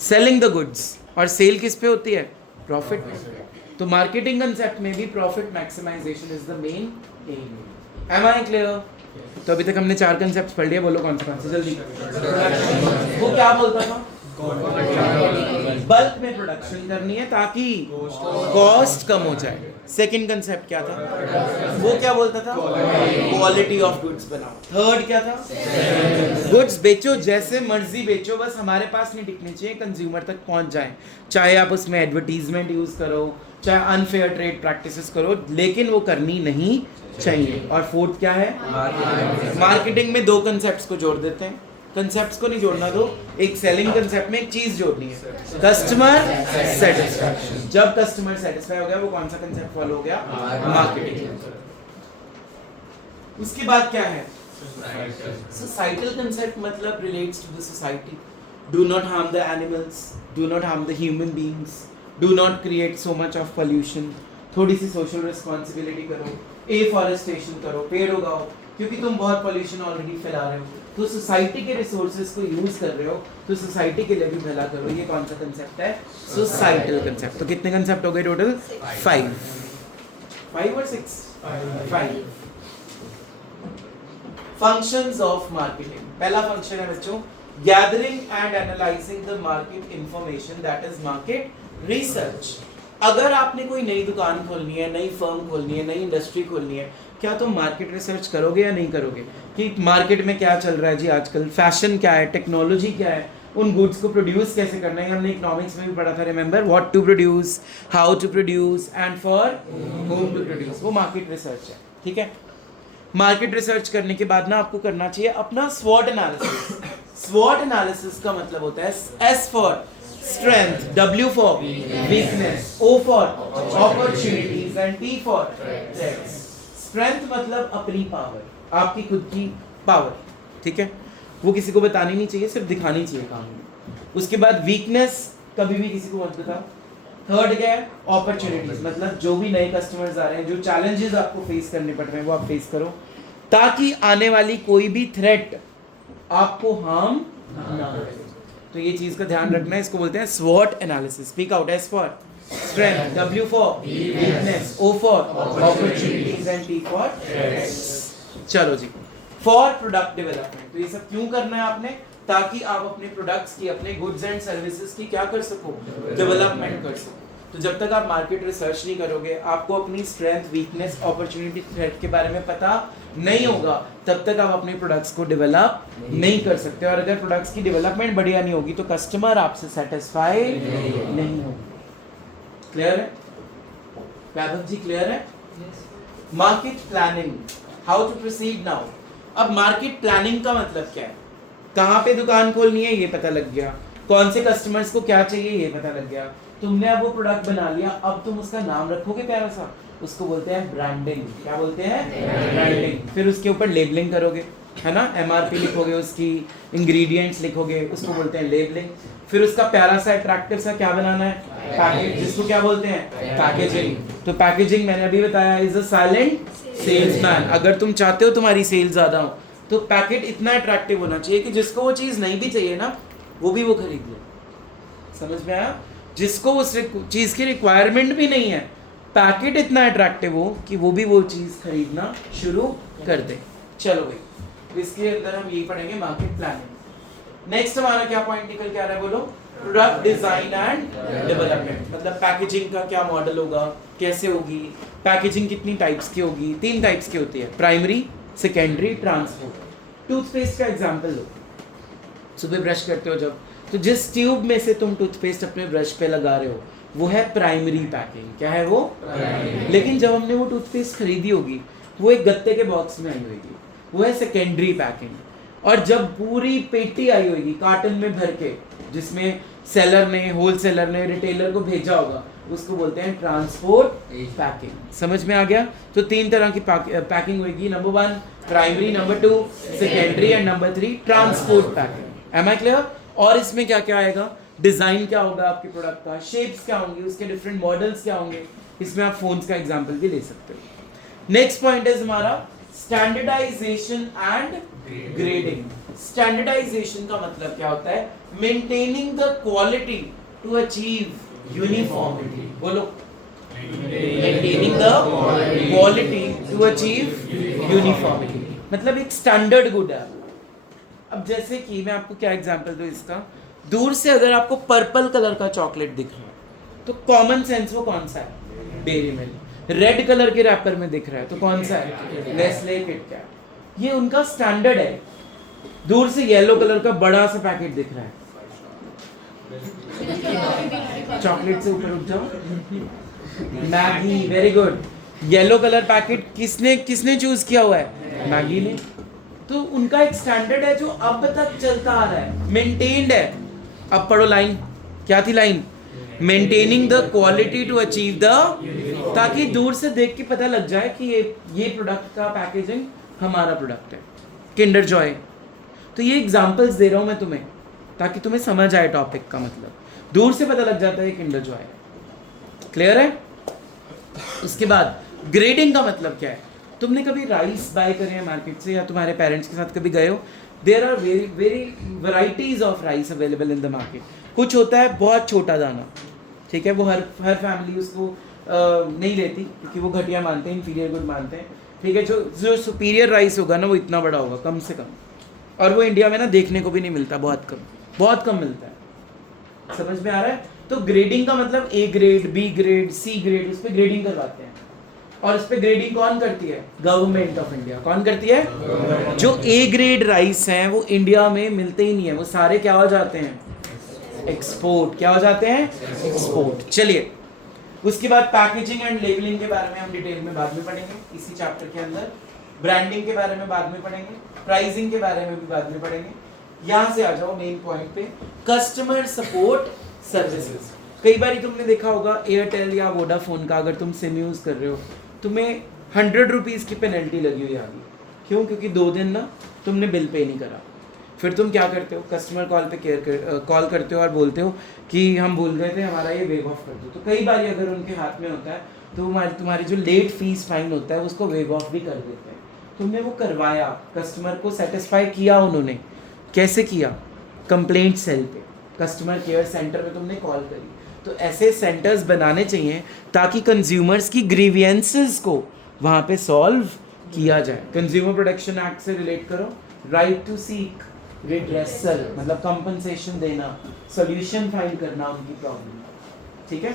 Selling the goods. और सेल किस पे होती है? प्रॉफिट पे। तो मार्केटिंग कंसेप्ट में भी profit maximization is the main aim. Am I clear? तो अभी तक हमने 4 कंसेप्ट पढ़ लिए, बोलो कौन से जल्दी। वो क्या बोलता था? बल्क में प्रोडक्शन करनी है ताकि कॉस्ट कम हो जाए। सेकंड कंसेप्ट क्या था? वो क्या बोलता था? क्वालिटी ऑफ गुड्स बनाओ। थर्ड क्या था? गुड्स बेचो जैसे मर्जी बेचो, बस हमारे पास नहीं टिकनी चाहिए, कंज्यूमर तक पहुंच जाए। चाहे आप उसमें एडवर्टीजमेंट यूज करो, चाहे अनफेयर ट्रेड प्रैक्टिसेस करो, लेकिन वो करनी नहीं चाहिए। और फोर्थ क्या है? मार्केटिंग में 2 कंसेप्ट्स को जोड़ देते हैं। कंसेप्ट्स को नहीं जोड़ना, दो एक सेलिंग कंसेप्ट में एक चीज जोड़नी है, कस्टमर सेटिस्फैक्शन। जब कस्टमर सेटिस्फाई हो गया, वो कौन सा कंसेप्ट फॉलो हो गया? मार्केटिंग। उसके बाद क्या है? सोसाइटल कंसेप्ट मतलब relates to the society. Do not harm the animals, do not harm the human beings, do not create so much of pollution. थोड़ी सी सोशल रिस्पॉन्सिबिलिटी करो, एफॉरेस्टेशन करो, पेड़ उगाओ, क्योंकि तुम बहुत पोल्यूशन ऑलरेडी फैला रहे हो। तो सोसाइटी के रिसोर्सेज को यूज कर रहे हो, तो सोसाइटी के लिए भी भला करो। ये कौन सा कंसेप्ट है? Societal concept. तो कितने कंसेप्ट हो गए टोटल? 5 और 6? 5 फंक्शंस ऑफ मार्केटिंग। पहला फंक्शन है बच्चों, gathering and analysing the market information, that is market research. अगर आपने कोई नई दुकान खोलनी है, नई फर्म खोलनी है, नई इंडस्ट्री खोलनी है, क्या तुम मार्केट रिसर्च करोगे या नहीं करोगे कि मार्केट में क्या चल रहा है जी आजकल, फैशन क्या है, टेक्नोलॉजी क्या है, उन गुड्स को प्रोड्यूस कैसे करना है। हमने इकोनॉमिक्स में भी पढ़ा था, remember, what to produce, how to produce and for whom to produce. वो मार्केट रिसर्च है, ठीक है। मार्केट रिसर्च करने के बाद ना आपको करना चाहिए अपना स्वॉट एनालिसिस। स्वॉट एनालिसिस का मतलब होता है S for strength, W for weakness, O for opportunities and T for threats। strength मतलब अपनी पावर, आपकी खुद की पावर, ठीक है, वो किसी को बतानी नहीं चाहिए, सिर्फ दिखानी चाहिए काम में। उसके बाद वीकनेस कभी भी किसी को मत बताओ। थर्ड क्या है? अपॉर्चुनिटीज, मतलब जो भी नए कस्टमर्स आ रहे हैं, जो चैलेंजेस आपको फेस करने पड़ रहे हैं, वो आप फेस करो, ताकि आने वाली कोई भी थ्रेट आपको हार्म ना करे। तो ये चीज का ध्यान रखना है, इसको बोलते हैं स्वॉट analysis. Speak out. S for strength, W for weakness, O for opportunities and T for threats. चलो जी, फॉर प्रोडक्ट डेवलपमेंट। तो ये सब क्यों करना है आपने? ताकि आप अपने प्रोडक्ट्स की, अपने गुड्स एंड सर्विसेज की क्या कर सको? डेवलपमेंट कर सको। तो जब तक आप मार्केट रिसर्च नहीं करोगे, आपको अपनी स्ट्रेंथ, वीकनेस, अपॉर्चुनिटी, थ्रेट के बारे में पता नहीं होगा, तब तक आप अपने प्रोडक्ट्स को डेवलप नहीं कर सकते। और अगर प्रोडक्ट्स की डेवलपमेंट बढ़िया नहीं होगी, तो कस्टमर आपसे सेटिस्फाई नहीं होगा। क्लियर है वैभव जी? क्लियर है? Market planning, how to proceed now. अब मार्केट प्लानिंग का मतलब क्या है? कहाँ पे दुकान खोलनी है ये पता लग गया, कौन से कस्टमर्स को क्या चाहिए ये पता लग गया, तुमने अब वो प्रोडक्ट बना लिया, अब तुम उसका नाम रखोगे प्यारा सा, उसको बोलते हैं ब्रांडिंग। क्या बोलते हैं? ब्रांडिंग। फिर उसके ऊपर लेबलिंग करोगे, है ना, MRP लिखोगे, उसकी इंग्रेडिएंट्स लिखोगे, उसको बोलते हैं लेबलिंग। फिर उसका प्यारा सा अट्रैक्टिव सा क्या बनाना है? पैकेज, जिसको क्या बोलते हैं? पैकेजिंग। तो पैकेजिंग मैंने अभी बताया इज अ साइलेंट सेल्समैन। अगर तुम चाहते हो तुम्हारी सेल ज्यादा हो, तो पैकेट इतना अट्रैक्टिव होना चाहिए कि जिसको वो चीज नहीं भी चाहिए ना, वो भी वो खरीद ले। समझ में आया? जिसको उस चीज की रिक्वायरमेंट भी नहीं है, पैकेट इतना अट्रैक्टिव हो कि वो भी वो चीज खरीदना शुरू कर दे। चलो भाई, तो इसके अंदर हम यही पढ़ेंगे, मार्केट प्लानिंग। नेक्स्ट हमारा क्या पॉइंट निकल के आ रहा है, बोलो? Product design and development. मतलब पैकेजिंग का क्या मॉडल होगा, कैसे होगी, पैकेजिंग कितनी टाइप्स की होगी? 3 टाइप्स की होती है, प्राइमरी, सेकेंडरी, ट्रांसपोर्ट। टूथपेस्ट का एग्जांपल लो। सुबह ब्रश करते हो जब, तो जिस ट्यूब में से तुम टूथपेस्ट अपने ब्रश पे लगा रहे हो, वो है प्राइमरी पैकिंग। क्या है वो? लेकिन जब हमने वो टूथपेस्ट खरीदी होगी, वो एक गत्ते के बॉक्स में आई होगी, वो है सेकेंडरी पैकिंग। और जब पूरी पेटी आई होगी कार्टन में भर के, जिसमें सेलर ने, होलसेलर ने रिटेलर को भेजा होगा, उसको बोलते हैं ट्रांसपोर्ट पैकिंग। समझ में आ गया? तो 3 तरह की पैकिंग होगी, number 1 primary, number 2 secondary and number 3 transport packing. Am I clear? और इसमें क्या क्या आएगा, डिजाइन क्या होगा आपके प्रोडक्ट का, शेप्स क्या होंगी, उसके डिफरेंट मॉडल्स क्या होंगे, इसमें आप फोन्स का एग्जांपल भी ले सकते हो। नेक्स्ट पॉइंट है हमारा स्टैंडर्डाइजेशन एंड ग्रेडिंग। स्टैंडर्डाइजेशन का मतलब क्या होता है, maintaining the quality to achieve uniformity. बोलो, maintaining the quality to achieve uniformity, मतलब एक स्टैंडर्ड गुड है। अब जैसे कि मैं आपको क्या एग्जांपल दूं इसका, दूर से अगर आपको पर्पल कलर का चॉकलेट दिख रहा है तो कॉमन सेंस वो कौन सा है, डेयरी मिल्क। रेड कलर के रैपर में दिख रहा है तो कौन सा है, नेस्ले, किटकैट। ये उनका स्टैंडर्ड है। दूर से येलो कलर का बड़ा सा पैकेट दिख रहा है, चॉकलेट से ऊपर उठ जाओ, Maggi, very good. Yellow colour packet किसने चूज किया हुआ है, मैगी ने। तो उनका एक स्टैंडर्ड है जो अब तक चलता आ रहा है, मेंटेन्ड है। अब पढ़ो लाइन, क्या थी line, maintaining the quality to achieve the, ताकि दूर से देख के पता लग जाए कि ये प्रोडक्ट का पैकेजिंग हमारा प्रोडक्ट है। किंडर जॉय, तो ये एग्जांपल्स दे रहा हूं मैं तुम्हें ताकि तुम्हें समझ आए टॉपिक का मतलब, दूर से पता लग जाता है किंडर जॉय है। क्लियर है? उसके बाद ग्रेडिंग का मतलब क्या है, तुमने कभी राइस बाय करे हैं मार्केट से या तुम्हारे पेरेंट्स के साथ कभी गए हो, there are very varieties of rice available in the market. कुछ होता है बहुत छोटा दाना, ठीक है, वो हर फैमिली उसको नहीं लेती क्योंकि वो घटिया मानते हैं, इंफीरियर गुड मानते हैं, ठीक है। जो सुपीरियर राइस होगा ना वो इतना बड़ा होगा कम से कम, और वो इंडिया में ना देखने को भी नहीं मिलता, बहुत कम मिलता है। समझ में आ रहा है? तो ग्रेडिंग का मतलब A grade, B grade, C grade, उस पर ग्रेडिंग करवाते हैं। और इस पे ग्रेडिंग कौन करती है, गवर्नमेंट ऑफ इंडिया। कौन करती है? जो ए ग्रेड राइस हैं वो इंडिया में मिलते ही नहीं है, वो सारे क्या हो जाते हैं, एक्सपोर्ट। क्या हो जाते हैं, एक्सपोर्ट। चलिए, उसके बाद पैकेजिंग एंड लेबलिंग के बारे में हम डिटेल में बाद में पढ़ेंगे इसी चैप्टर के अंदर। ब्रांडिंग के बारे में बाद में पढ़ेंगे, प्राइसिंग के बारे में भी बाद में पढ़ेंगे। यहां से आ जाओ मेन पॉइंट पे, कस्टमर सपोर्ट सर्विसेज। कई बार तुमने देखा होगा एयरटेल या वोडाफोन का अगर तुम सिम यूज कर रहे हो, तुम्हें 100 रुपीज़ की पेनल्टी लगी हुई आगी। क्यों? क्योंकि 2 दिन ना तुमने बिल पे नहीं करा। फिर तुम क्या करते हो, कस्टमर कॉल पे कॉल करते हो और बोलते हो कि हम भूल गए थे, हमारा ये वेव ऑफ कर दो। तो कई बार अगर उनके हाथ में होता है तो तुम्हारी जो लेट फीस फाइन होता है उसको वेव ऑफ भी कर देते हैं। तुमने वो करवाया, कस्टमर को सेटिस्फाई किया उन्होंने। कैसे किया? कंप्लेंट सेल पे, कस्टमर केयर सेंटर में तुमने कॉल करी। तो ऐसे सेंटर्स बनाने चाहिए ताकि कंज्यूमर्स की ग्रीवियंसेस को वहाँ पे सॉल्व किया जाए। कंज्यूमर प्रोटेक्शन एक्ट से रिलेट करो, राइट टू सीक रिड्रेसल, मतलब कंपनसेशन देना, सॉल्यूशन फाइंड करना उनकी प्रॉब्लम, ठीक है।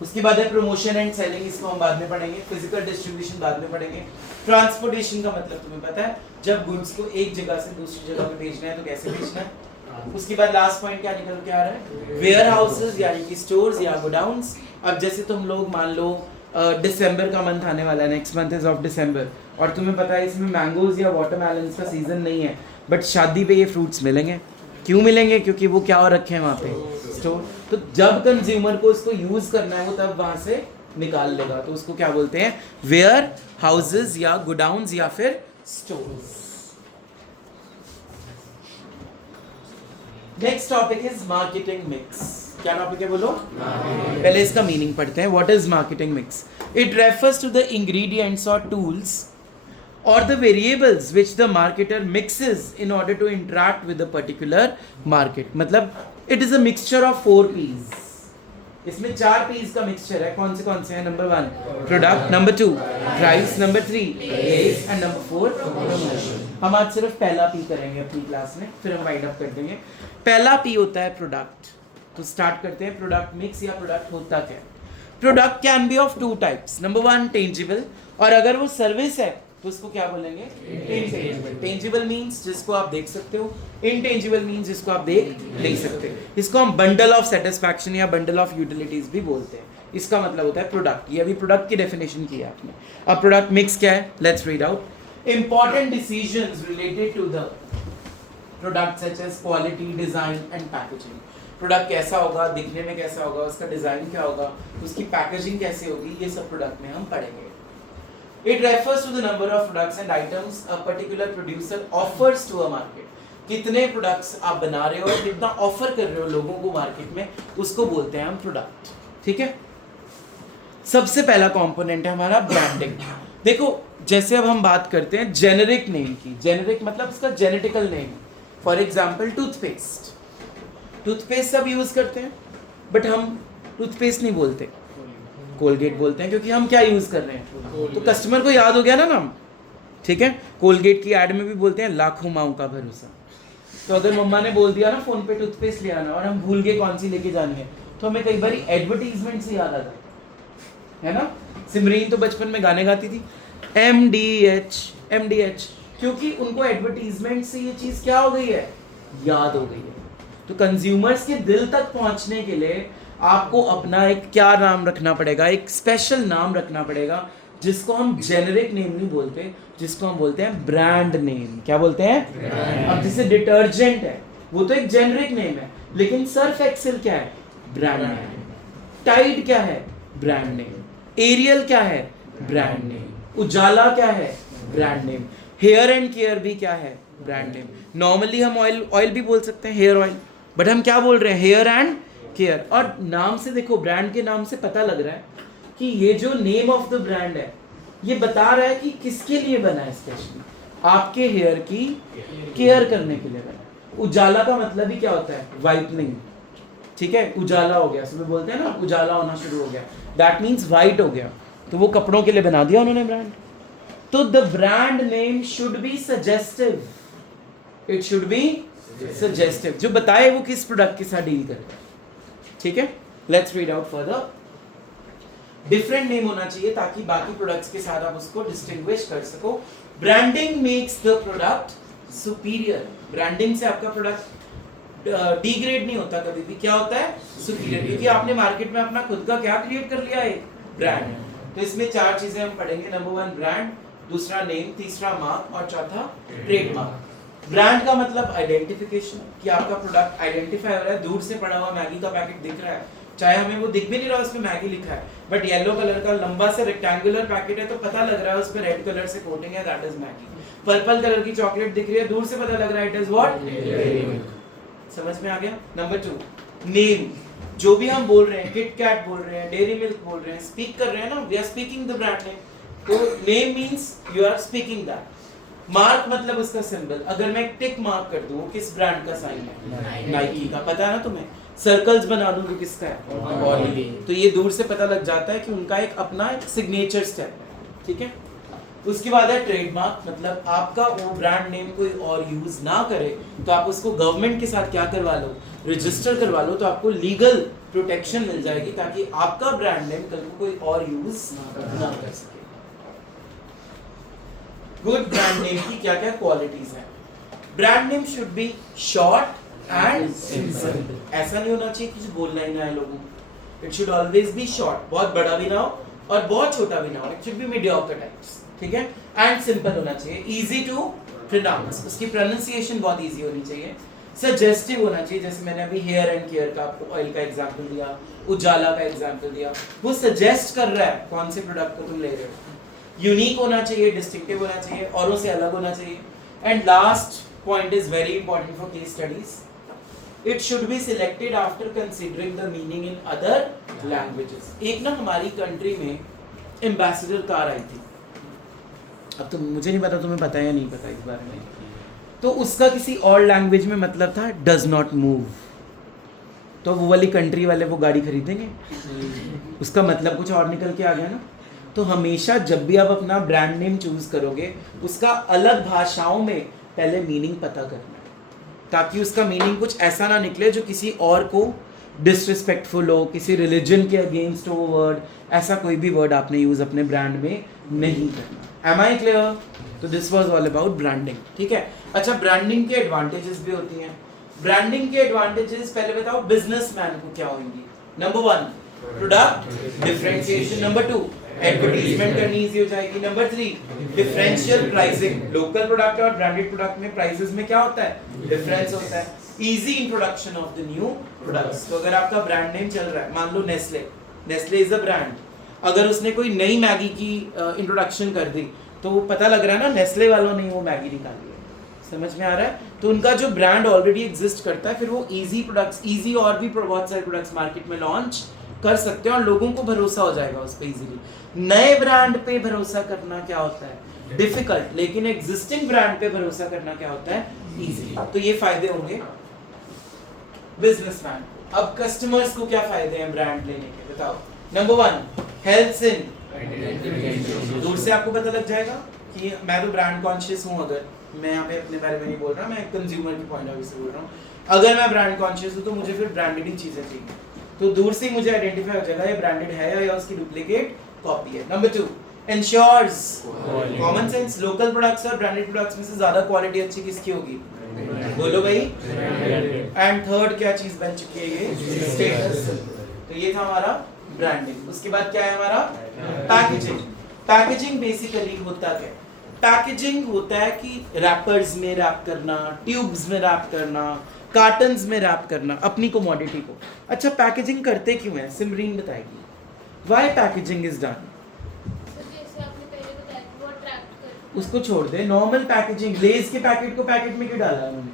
उसके बाद है प्रमोशन एंड सेलिंग, इसको हम बाद में पढ़ेंगे। फिजिकल डिस्ट्रीब्यूशन बाद में पढ़ेंगे। ट्रांसपोर्टेशन का मतलब तुम्हें पता है, जब गुड्स को एक जगह से दूसरी जगह पे भेजना है तो कैसे भेजना है। उसके बाद लास्ट पॉइंट क्या निकल के आ रहा है, वेयर हाउसेज यानी कि स्टोर्स या गोडाउन्स। अब जैसे तुम लोग मान लो दिसंबर का मंथ आने वाला है, next month is of December, और तुम्हें पता है इसमें मैंगोज या वाटरमेलन्स का सीजन नहीं है, बट शादी पे ये फ्रूट्स मिलेंगे। क्यों मिलेंगे? क्योंकि वो क्या और रखे हैं वहाँ पे, स्टोर। तो जब कंज्यूमर को इसको यूज करना है वो तब वहाँ से निकाल लेगा, तो उसको क्या बोलते हैं, वेयर हाउसेज या गोडाउन्स या फिर stores. Next topic is marketing mix. क्या टॉपिक है बोलो? पहले इसका मीनिंग पढ़ते हैं। What is marketing mix? It refers to the ingredients और tools or the variables which the marketer mixes in order to interact with a particular market. मतलब it is a mixture of 4 P's. इसमें 4 P's का mixture है। कौन से हैं? Number 1 product, number 2 price, number 3 place and number 4 promotion. हम आज सिर्फ पहला P करेंगे अपनी क्लास में, फिर हम वाइंड अप कर देंगे। पहला P होता है प्रोडक्ट। तो स्टार्ट करते हैं। प्रोडक्ट मिक्स या प्रोडक्ट होता क्या है? Product can be of 2 types. Number 1 tangible, और अगर वो सर्विस है तो उसको क्या बोलेंगे? इंटेंजिबल। टेंजिबल मींस जिसको आप देख सकते हो, इनटेंजिबल मींस जिसको आप देख नहीं सकते। इसको हम बंडल ऑफ सेटिस्फैक्शन या बंडल ऑफ यूटिलिटीज भी बोलते हैं। इसका मतलब होता है प्रोडक्ट। ये अभी प्रोडक्ट की डेफिनेशन की है आपने। अब प्रोडक्ट मिक्स क्या है? Let's read out. important decisions related to the product such as quality, design and packaging. Product कैसा होगा, दिखने में कैसा होगा, उसका डिजाइन क्या होगा, उसकी पैकेजिंग कैसे होगी, ये सब प्रोडक्ट में हम पढ़ेंगे. It refers to the number of products and items a particular producer offers to a market. कितने प्रोडक्ट्स आप बना रहे हो और कितना ऑफर कर रहे हो लोगों को मार्केट में, उसको बोलते हैं हम प्रोडक्ट. ठीक है. सबसे पहला कंपोनेंट है हमारा ब्रांडिंग. देखो जैसे अब हम बात करते हैं जेनेरिक नेम की. जेनेरिक मतलब उसका genetical name. For example toothpaste. Toothpaste सब यूज करते हैं बट हम टूथपेस्ट नहीं बोलते, कोलगेट बोलते हैं, क्योंकि हम क्या यूज कर रहे हैं. तो कस्टमर को याद हो गया ना नाम. ठीक है. कोलगेट की एड में भी बोलते हैं लाखों माओं का भरोसा. तो अगर मम्मा ने बोल दिया ना फोन पे टूथपेस्ट ले आना और हम भूल गए कौन सी लेके जानी है, तो हमें कई बार एडवर्टीजमेंट से याद आता है ना. सिमरीन तो बचपन में गाने गाती थी MDH, क्योंकि उनको एडवर्टीजमेंट से ये चीज क्या हो गई है, याद हो गई है. तो कंज्यूमर्स के दिल तक पहुंचने के लिए आपको अपना एक क्या नाम रखना पड़ेगा, एक स्पेशल नाम रखना पड़ेगा, जिसको हम जेनेरिक नेम नहीं बोलते, जिसको हम बोलते हैं ब्रांड नेम. क्या बोलते हैं. अब जैसे डिटर्जेंट है वो तो एक जेनेरिक नेम है, लेकिन सर्फ एक्सेल क्या है, ब्रांड नेम. टाइड क्या है, ब्रांड नेम. एरियल क्या है, ब्रांड नेम. उजाला क्या है, brand name. Hair and care भी क्या है, ब्रांड नेम. नॉर्मली हम ऑयल भी बोल सकते हैं, हेयर ऑयल, बट हम क्या बोल रहे हैं, हेयर एंड केयर. और नाम से देखो, ब्रांड के नाम से पता लग रहा है कि ये जो नेम ऑफ द ब्रांड है ये बता रहा है कि किसके लिए बना है. स्पेशली आपके हेयर की केयर करने के लिए बना है. उजाला का मतलब ही क्या होता है, वाइटनिंग. ठीक है. उजाला हो गया, सुबह बोलते हैं ना उजाला होना शुरू हो गया, दैट मीन्स वाइट हो गया. तो वो कपड़ों के लिए बना दिया उन्होंने ब्रांड. तो the brand name should be suggestive. It should B suggestive, जो बताए वो किस प्रोडक्ट के साथ डील करे. ठीक है. Let's read out further. Different name होना चाहिए ताकि बाकी प्रोडक्ट्स के साथ आप उसको डिस्टिंग्विश कर सको. Branding makes the product superior. Branding से आपका प्रोडक्ट डिग्रेड नहीं होता कभी भी. क्या होता है, सुपीरियर, क्योंकि आपने मार्केट में अपना खुद का क्या क्रिएट कर लिया है, ब्रांड. तो इसमें चार चीजें हम पढ़ेंगे. नंबर 1 ब्रांड, दूसरा नेम, तीसरा मार्क और चौथा ट्रेडमार्क. ब्रांड का मतलब आइडेंटिफिकेशन, कि आपका प्रोडक्ट आइडेंटिफाई हो रहा है. दूर से पड़ा हुआ मैगी का पैकेट दिख रहा है, चाहे हमें वो दिख भी नहीं रहा उस पे मैगी लिखा है, बट येलो कलर का लंबा से रेक्टेंगुलर पैकेट है तो पता लग रहा है उस पे रेड कलर से कोटिंग है, that is Maggi. Purple colour की चॉकलेट दिख रही है, दूर से पता लग रहा है इट इज व्हाट. समझ में आ गया. Number 2 name. जो भी हम बोल रहे हैं, किट कैट बोल रहे हैं, डेयरी मिल्क बोल रहे हैं, स्पीक कर रहे हैं ना, we are speaking the brand name. तो name means you are speaking that. Mark मतलब उसका सिंबल. अगर मैं टिक मार्क कर दूं, किस ब्रांड का साइन है, नाइकी का, पता है ना तुम्हें. सर्कल्स बना दूं तो किसका है, ऑडी. तो ये दूर से पता लग जाता है कि उनका एक अपना एक सिग्नेचर स्टेप है. ठीक है. उसके बाद है ट्रेडमार्क. मतलब आपका वो ब्रांड नेम कोई और यूज ना करे तो आप उसको गवर्नमेंट के साथ क्या करवा लो, रजिस्टर करवा लो, तो आपको लीगल प्रोटेक्शन मिल जाएगी ताकि आपका ब्रांड नेम कल को कोई और यूज ना कर सके. गुड ब्रांड नेम की क्या क्या क्वालिटीज हैं. Brand name should be short and simple. ऐसा नहीं होना चाहिए कि बोलना ही ना है लोगों को. It should always be short. बहुत बड़ा भी ना हो और बहुत छोटा भी ना हो. It should be mediocre types. ठीक है. एंड सिंपल होना चाहिए, इजी टू प्रोनाउंस. उसकी प्रोनाउंसिएशन बहुत इजी होनी चाहिए. सजेस्टिव होना चाहिए. जैसे मैंने अभी हेयर एंड केयर का आपको ऑयल का एग्जांपल दिया, उजाला का एग्जांपल दिया, वो सजेस्ट कर रहा है कौन से प्रोडक्ट को तुम ले रहे हो. यूनिक होना चाहिए, डिस्टिंक्टिव होना चाहिए, औरों से अलग होना चाहिए. And last point is very important for case studies. It should be selected after considering the meaning in other languages. एक ना हमारी कंट्री में एम्बेसडर कार आई थी. अब तो मुझे नहीं पता तुम्हें पता है या नहीं पता इस बारे में. तो उसका किसी और लैंग्वेज में मतलब था डज नॉट मूव. तो वो वाली कंट्री वाले वो गाड़ी खरीदेंगे, उसका मतलब कुछ और निकल के आ गया ना. तो हमेशा जब भी आप अपना ब्रांड नेम चूज करोगे उसका अलग भाषाओं में पहले मीनिंग पता करना, ताकि उसका मीनिंग कुछ ऐसा ना निकले जो किसी और को डिसरिस्पेक्टफुल हो, किसी रिलीजन के अगेंस्ट हो वर्ड. ऐसा कोई भी वर्ड आपने यूज अपने ब्रांड में नहीं करना. Am I clear. तो this was all about branding. ठीक है. अच्छा, ब्रांडिंग के एडवांटेजेस भी होती हैं. ब्रांडिंग के एडवांटेजेस पहले बताओ बिजनेसमैन को क्या होंगी. Number 1 product differentiation. Number 2 advertisement करनी इजी हो जाएगी। Number 3 differential pricing, local product और ब्रांडेड प्रोडक्ट में प्राइसेस में क्या होता है, डिफरेंस होता है। Easy introduction of the new products, तो अगर आपका ब्रांड नेम चल रहा है, मान लो Nestle, Nestle is a brand, अगर उसने कोई नई मैगी की इंट्रोडक्शन कर दी तो वो पता लग रहा है ना नेस्ले वालों ने वो मैगी निकाली है, समझ में आ रहा है। तो उनका जो ब्रांड ऑलरेडी एग्जिस्ट करता है, फिर वो इजी प्रोडक्ट्स, इजी और भी बहुत सारे प्रोडक्ट्स मार्केट में लॉन्च कर सकते हैं और लोगों को भरोसा हो जाएगा उस पे इजीली। नए ब्रांड पे भरोसा करना क्या होता है, डिफिकल्ट, लेकिन एग्जिस्टिंग ब्रांड पे भरोसा करना क्या होता है, इजी। तो ये फायदे होंगे बिजनेसमैन को। अब कस्टमर्स को क्या फायदे हैं ब्रांड लेने के, बताओ। नंबर 1 हेल्थ इन, दूर से आपको पता लग जाएगा कि मैं तो ब्रांड कॉन्शियस हूँ। अगर मैं यहाँ पे अपने बारे में नहीं बोल रहा, मैं कंज्यूमर के पॉइंट ऑफ व्यू से बोल रहा हूँ। अगर मैं ब्रांड कॉन्शियस हूँ तो मुझे फिर ब्रांडेड ही चीजें चाहिए, तो दूर से मुझे आइडेंटिफाई हो जाएगा ये ब्रांडेड है या उसकी डुप्लीकेट कॉपी है। Number 2 ensures common sense, local products और ब्रांडेड प्रोडक्ट्स में से ज्यादा क्वालिटी अच्छी किसकी होगी, बोलो भाई। एंड थर्ड क्या चीज बन चुकी है ये, स्टेटस। तो ये था हमारा ब्रांडिंग। उसके बाद क्या है हमारा पैकेजिंग। पैकेजिंग बेसिकली होता क्या है, पैकेजिंग होता है कि रैपर्स में रैप करना, ट्यूब्स में रैप करना, कार्टन्स में रैप करना अपनी कमोडिटी को। अच्छा पैकेजिंग करते क्यों है, सिमरीन बताएगी, व्हाई पैकेजिंग इज डन। उसको छोड़ दे, नॉर्मल पैकेजिंग, लेज के पैकेट को पैकेट में क्यों डाला उन्होंने,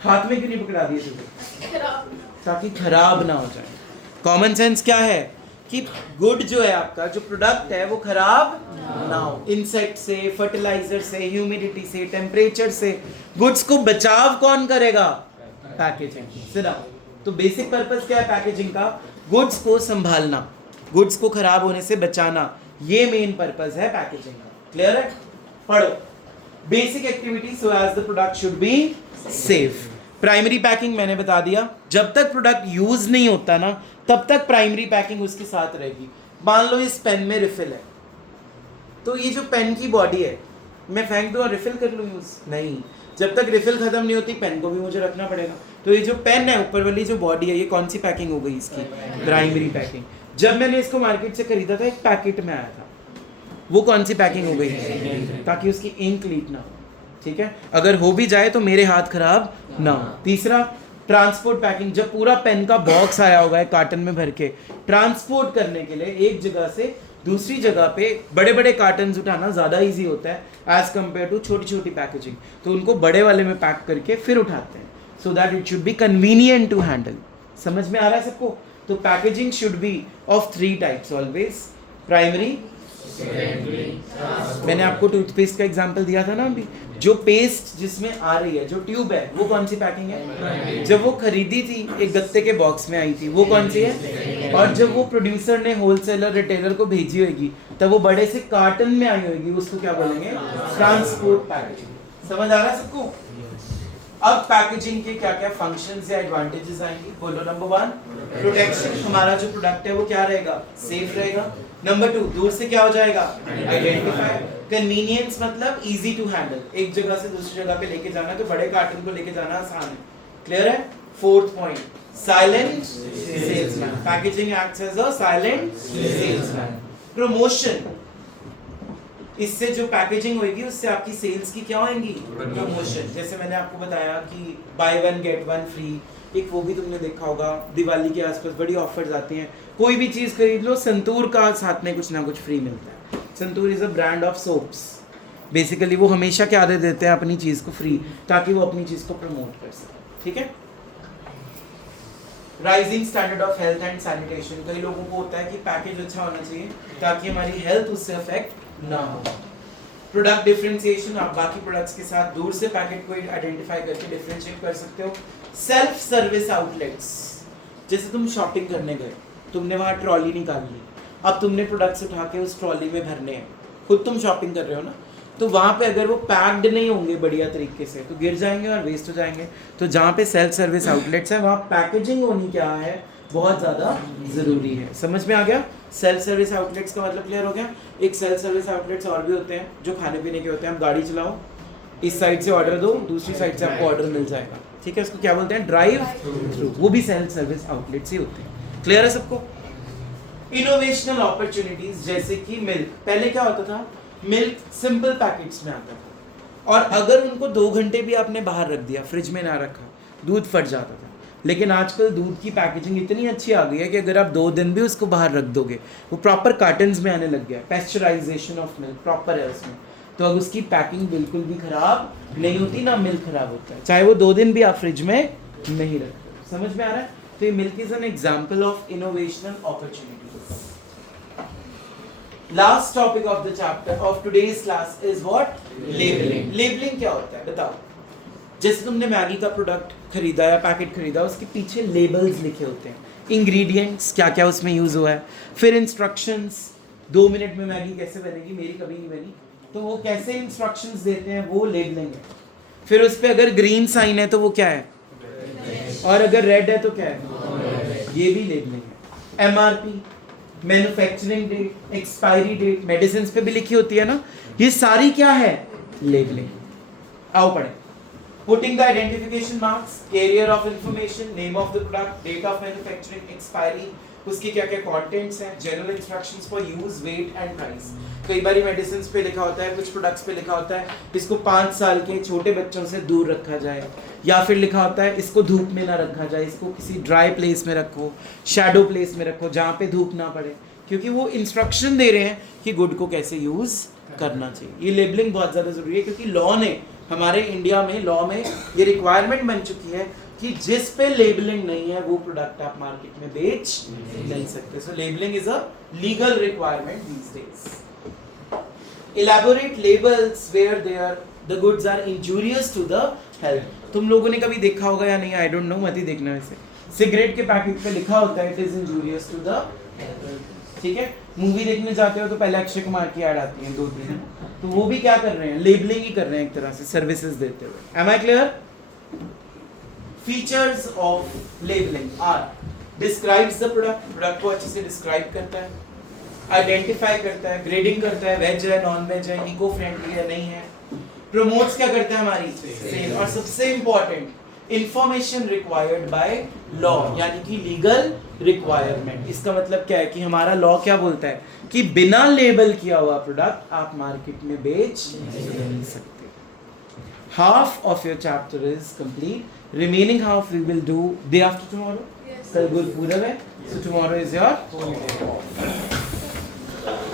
हाथ में क्यों नहीं पकड़ा दिए तुझे, ताकि खराब ना हो जाए। कॉमन सेंस क्या है कि गुड जो है आपका, जो प्रोडक्ट है वो खराब ना हो, इंसेक्ट से, फर्टिलाइजर से, ह्यूमिडिटी से, टेम्परेचर से। गुड्स को बचाव कौन करेगा, पैकेजिंग। सुना, तो बेसिक पर्पस क्या है पैकेजिंग का, गुड्स को संभालना, गुड्स को खराब होने से बचाना, ये मेन पर्पस है पैकेजिंग का। क्लियर है, पढ़ो। Basic activity so as the product should be safe. Primary packing मैंने बता दिया, जब तक प्रोडक्ट यूज नहीं होता ना तब तक प्राइमरी पैकिंग उसके साथ रहेगी। मान लो इस पेन में रिफिल है, तो ये जो पेन की बॉडी है मैं फेंक दूं और रिफिल कर लूँ यूज, नहीं, जब तक रिफिल खत्म नहीं होती पेन को भी मुझे रखना पड़ेगा। तो ये जो पेन है ऊपर वाली जो बॉडी है, ये कौन सी पैकिंग हो गई इसकी, प्राइमरी पैकिंग। जब मैंने इसको मार्केट से खरीदा था एक पैकेट में आया था, वो कौन सी पैकिंग हो गई, ताकि उसकी इंक लीक ना हो, ठीक है, अगर हो भी जाए तो मेरे हाथ खराब ना हो। तीसरा ट्रांसपोर्ट पैकिंग, जब पूरा पेन का बॉक्स आया होगा एक कार्टन में भर के, ट्रांसपोर्ट करने के लिए एक जगह से दूसरी जगह पे बड़े बड़े कार्टन उठाना ज़्यादा इजी होता है एज कम्पेयर टू छोटी छोटी पैकेजिंग, तो उनको बड़े वाले में पैक करके फिर उठाते हैं, so that it should be convenient to handle. समझ में आ रहा है सबको। तो packaging should be of 3 types always, primary, मैंने आपको टूथपेस्ट का एग्जांपल दिया था ना अभी, जो पेस्ट जिसमें आ रही है, जो ट्यूब है, वो कौन सी पैकिंग है, जब वो खरीदी थी एक गत्ते के बॉक्स में आई थी, वो कौन सी है, और जब वो प्रोड्यूसर ने होलसेलर रिटेलर को भेजी होगी तब वो बड़े से कार्टन में आई होगी, उसको क्या बोलेंगे, ट्रांसपोर्ट पैकेजिंग। समझ आ रहा है सबको। अब पैकेजिंग के क्या क्या फंक्शंस या एडवांटेजेस आएंगे, बोलो। नंबर 1 प्रोटेक्शन, हमारा जो प्रोडक्ट है वो क्या रहेगा, सेफ रहेगा। नंबर 2 दूर से क्या हो जाएगा, आइडेंटिफाई। कन्वीनियंस मतलब इजी टू हैंडल, एक जगह से दूसरी जगह पे लेके जाना, तो बड़े कार्टन को लेके जाना आसान है। क्लियर है। 4th point silent salesman, packaging acts as a silent salesman. Promotion, इससे जो पैकेजिंग होगी उससे आपकी सेल्स की क्या होंगी, प्रमोशन। जैसे मैंने आपको बताया कि बाय 1 गेट 1 फ्री, एक वो भी तुमने देखा होगा, दिवाली के आसपास बड़ी ऑफर्स आती हैं, कोई भी चीज़ खरीद लो संतूर का साथ में कुछ ना कुछ फ्री मिलता है। Santoor is a brand of soaps, basically वो हमेशा क्या दे देते हैं अपनी चीज़ को फ्री, ताकि वो अपनी चीज़ को प्रमोट कर सके, ठीक है। Rising standard of health and sanitation, कई लोगों को होता है कि पैकेज अच्छा होना चाहिए ताकि हमारी हेल्थ उससे अफेक्ट ना हो। प्रोडक्ट डिफरेंशिएशन, आप बाकी प्रोडक्ट्स के साथ दूर से पैकेट को आइडेंटिफाई करके डिफरेंशिएट कर सकते हो। सेल्फ सर्विस आउटलेट्स, जैसे तुम शॉपिंग करने गए, तुमने वहाँ ट्रॉली निकाल ली, अब तुमने प्रोडक्ट्स उठा के उस ट्रॉली में भरने हैं, खुद तुम शॉपिंग कर रहे हो ना, तो वहाँ पे अगर वो पैक्ड नहीं होंगे बढ़िया तरीके से तो गिर जाएंगे और वेस्ट हो जाएंगे। तो जहाँ पे सेल्फ सर्विस आउटलेट्स हैं वहाँ पैकेजिंग होनी क्या है, बहुत ज़्यादा ज़रूरी है। समझ में आ गया। सेल्फ सर्विस आउटलेट्स का मतलब क्लियर हो गया। एक सेल्फ सर्विस आउटलेट्स और भी होते हैं जो खाने पीने के होते हैं, आप गाड़ी चलाओ, इस साइड से ऑर्डर दो, दूसरी साइड से आपको ऑर्डर मिल जाएगा, ठीक है, उसको क्या बोलते हैं, ड्राइव थ्रू, वो भी सेल्फ सर्विस आउटलेट्स ही होते हैं। क्लियर है सबको। इनोवेशनल अपॉर्चुनिटीज जैसे कि मिल्क, पहले क्या होता था, मिल्क सिंपल पैकेट्स में आता था और अगर उनको 2 घंटे भी आपने बाहर रख दिया, फ्रिज में ना रखा, दूध फट जाता था। लेकिन आजकल दूध की पैकेजिंग इतनी अच्छी आ गई है कि अगर आप 2 दिन भी उसको बाहर रख दोगे, वो प्रॉपर कार्टन्स में आने लग गया। पेस्चराइजेशन ऑफ मिल्क प्रॉपर है उसमें, तो अब उसकी पैकिंग बिल्कुल भी खराब नहीं होती, ना मिल्क खराब होता है, चाहे वो 2 दिन भी आप फ्रिज में नहीं रखते। समझ में आ रहा है? तो ये milk is an example of innovational opportunities. Last topic of the chapter of today's class is what? Labelling. Labelling क्या होता है बताओ? जैसे तुमने मैगी का प्रोडक्ट खरीदा या पैकेट खरीदा, उसके पीछे लेबल्स लिखे होते हैं, इंग्रेडिएंट्स क्या क्या उसमें यूज हुआ है, फिर इंस्ट्रक्शंस, 2 मिनट में मैगी कैसे बनेगी, मेरी कभी नहीं बनी, तो वो कैसे इंस्ट्रक्शंस देते हैं, वो लेबलिंग है। फिर उस पर अगर ग्रीन साइन है तो वो क्या है, और अगर रेड है तो क्या है, ये भी लेबलिंग है। MRP, manufacturing date, expiry date, medicine पे भी लिखी होती है ना, ये सारी क्या है, लेबलिंग। आओ पढ़े। Putting the identification marks, carrier of information, name of the product, date of manufacturing, expiry, उसकी क्या क्या contents हैं, general instructions for use, weight and price। कई बारी मेडिसिन पे लिखा होता है, कुछ प्रोडक्ट्स पे लिखा होता है इसको 5 साल के छोटे बच्चों से दूर रखा जाए, या फिर लिखा होता है इसको धूप में ना रखा जाए, इसको किसी ड्राई प्लेस में रखो, शैडो प्लेस में रखो जहाँ पे धूप ना पड़े, क्योंकि वो इंस्ट्रक्शन दे रहे हैं कि गुड को कैसे यूज करना चाहिए। ये लेबलिंग बहुत ज़्यादा ज़रूरी है, क्योंकि लॉ ने, हमारे इंडिया में लॉ में ये रिक्वायरमेंट बन चुकी है कि जिस पे लेबलिंग नहीं है वो प्रोडक्ट आप मार्केट में बेच नहीं सकते। So labelling is a legal requirement these days. Elaborate labels where there the goods are injurious to the health. तुम लोगों ने कभी देखा होगा या नहीं, आई डोंट नो, मत ही देखना वैसे। सिगरेट के पैकेट पे लिखा होता है it is injurious to the health, ठीक है। मूवी देखने जाते हो तो पहले अक्षय कुमार की ऐड आती है 2-3, तो वो भी क्या कर रहे हैं, लेबलिंग ही कर रहे हैं एक तरह से, सर्विसेज देते हुए। Am I clear? Features of labelling are describes the product, product को अच्छे से डिस्क्राइब करता है, आइडेंटिफाई करता है, ग्रेडिंग करता है, वेज है, नॉन वेज है, इको फ्रेंडली है, नहीं है, प्रमोट्स क्या करता है, हमारी सेल, और सबसे important information required by law, यानी कि लीगल रिक्वायरमेंट। इसका मतलब क्या है कि हमारा लॉ क्या बोलता है कि बिना लेबल किया हुआ प्रोडक्ट आप मार्केट में बेच नहीं सकते। Half of your chapter is complete, remaining half we will do day after tomorrow. कल गुरुपूरब है, सो टुमारो इज योर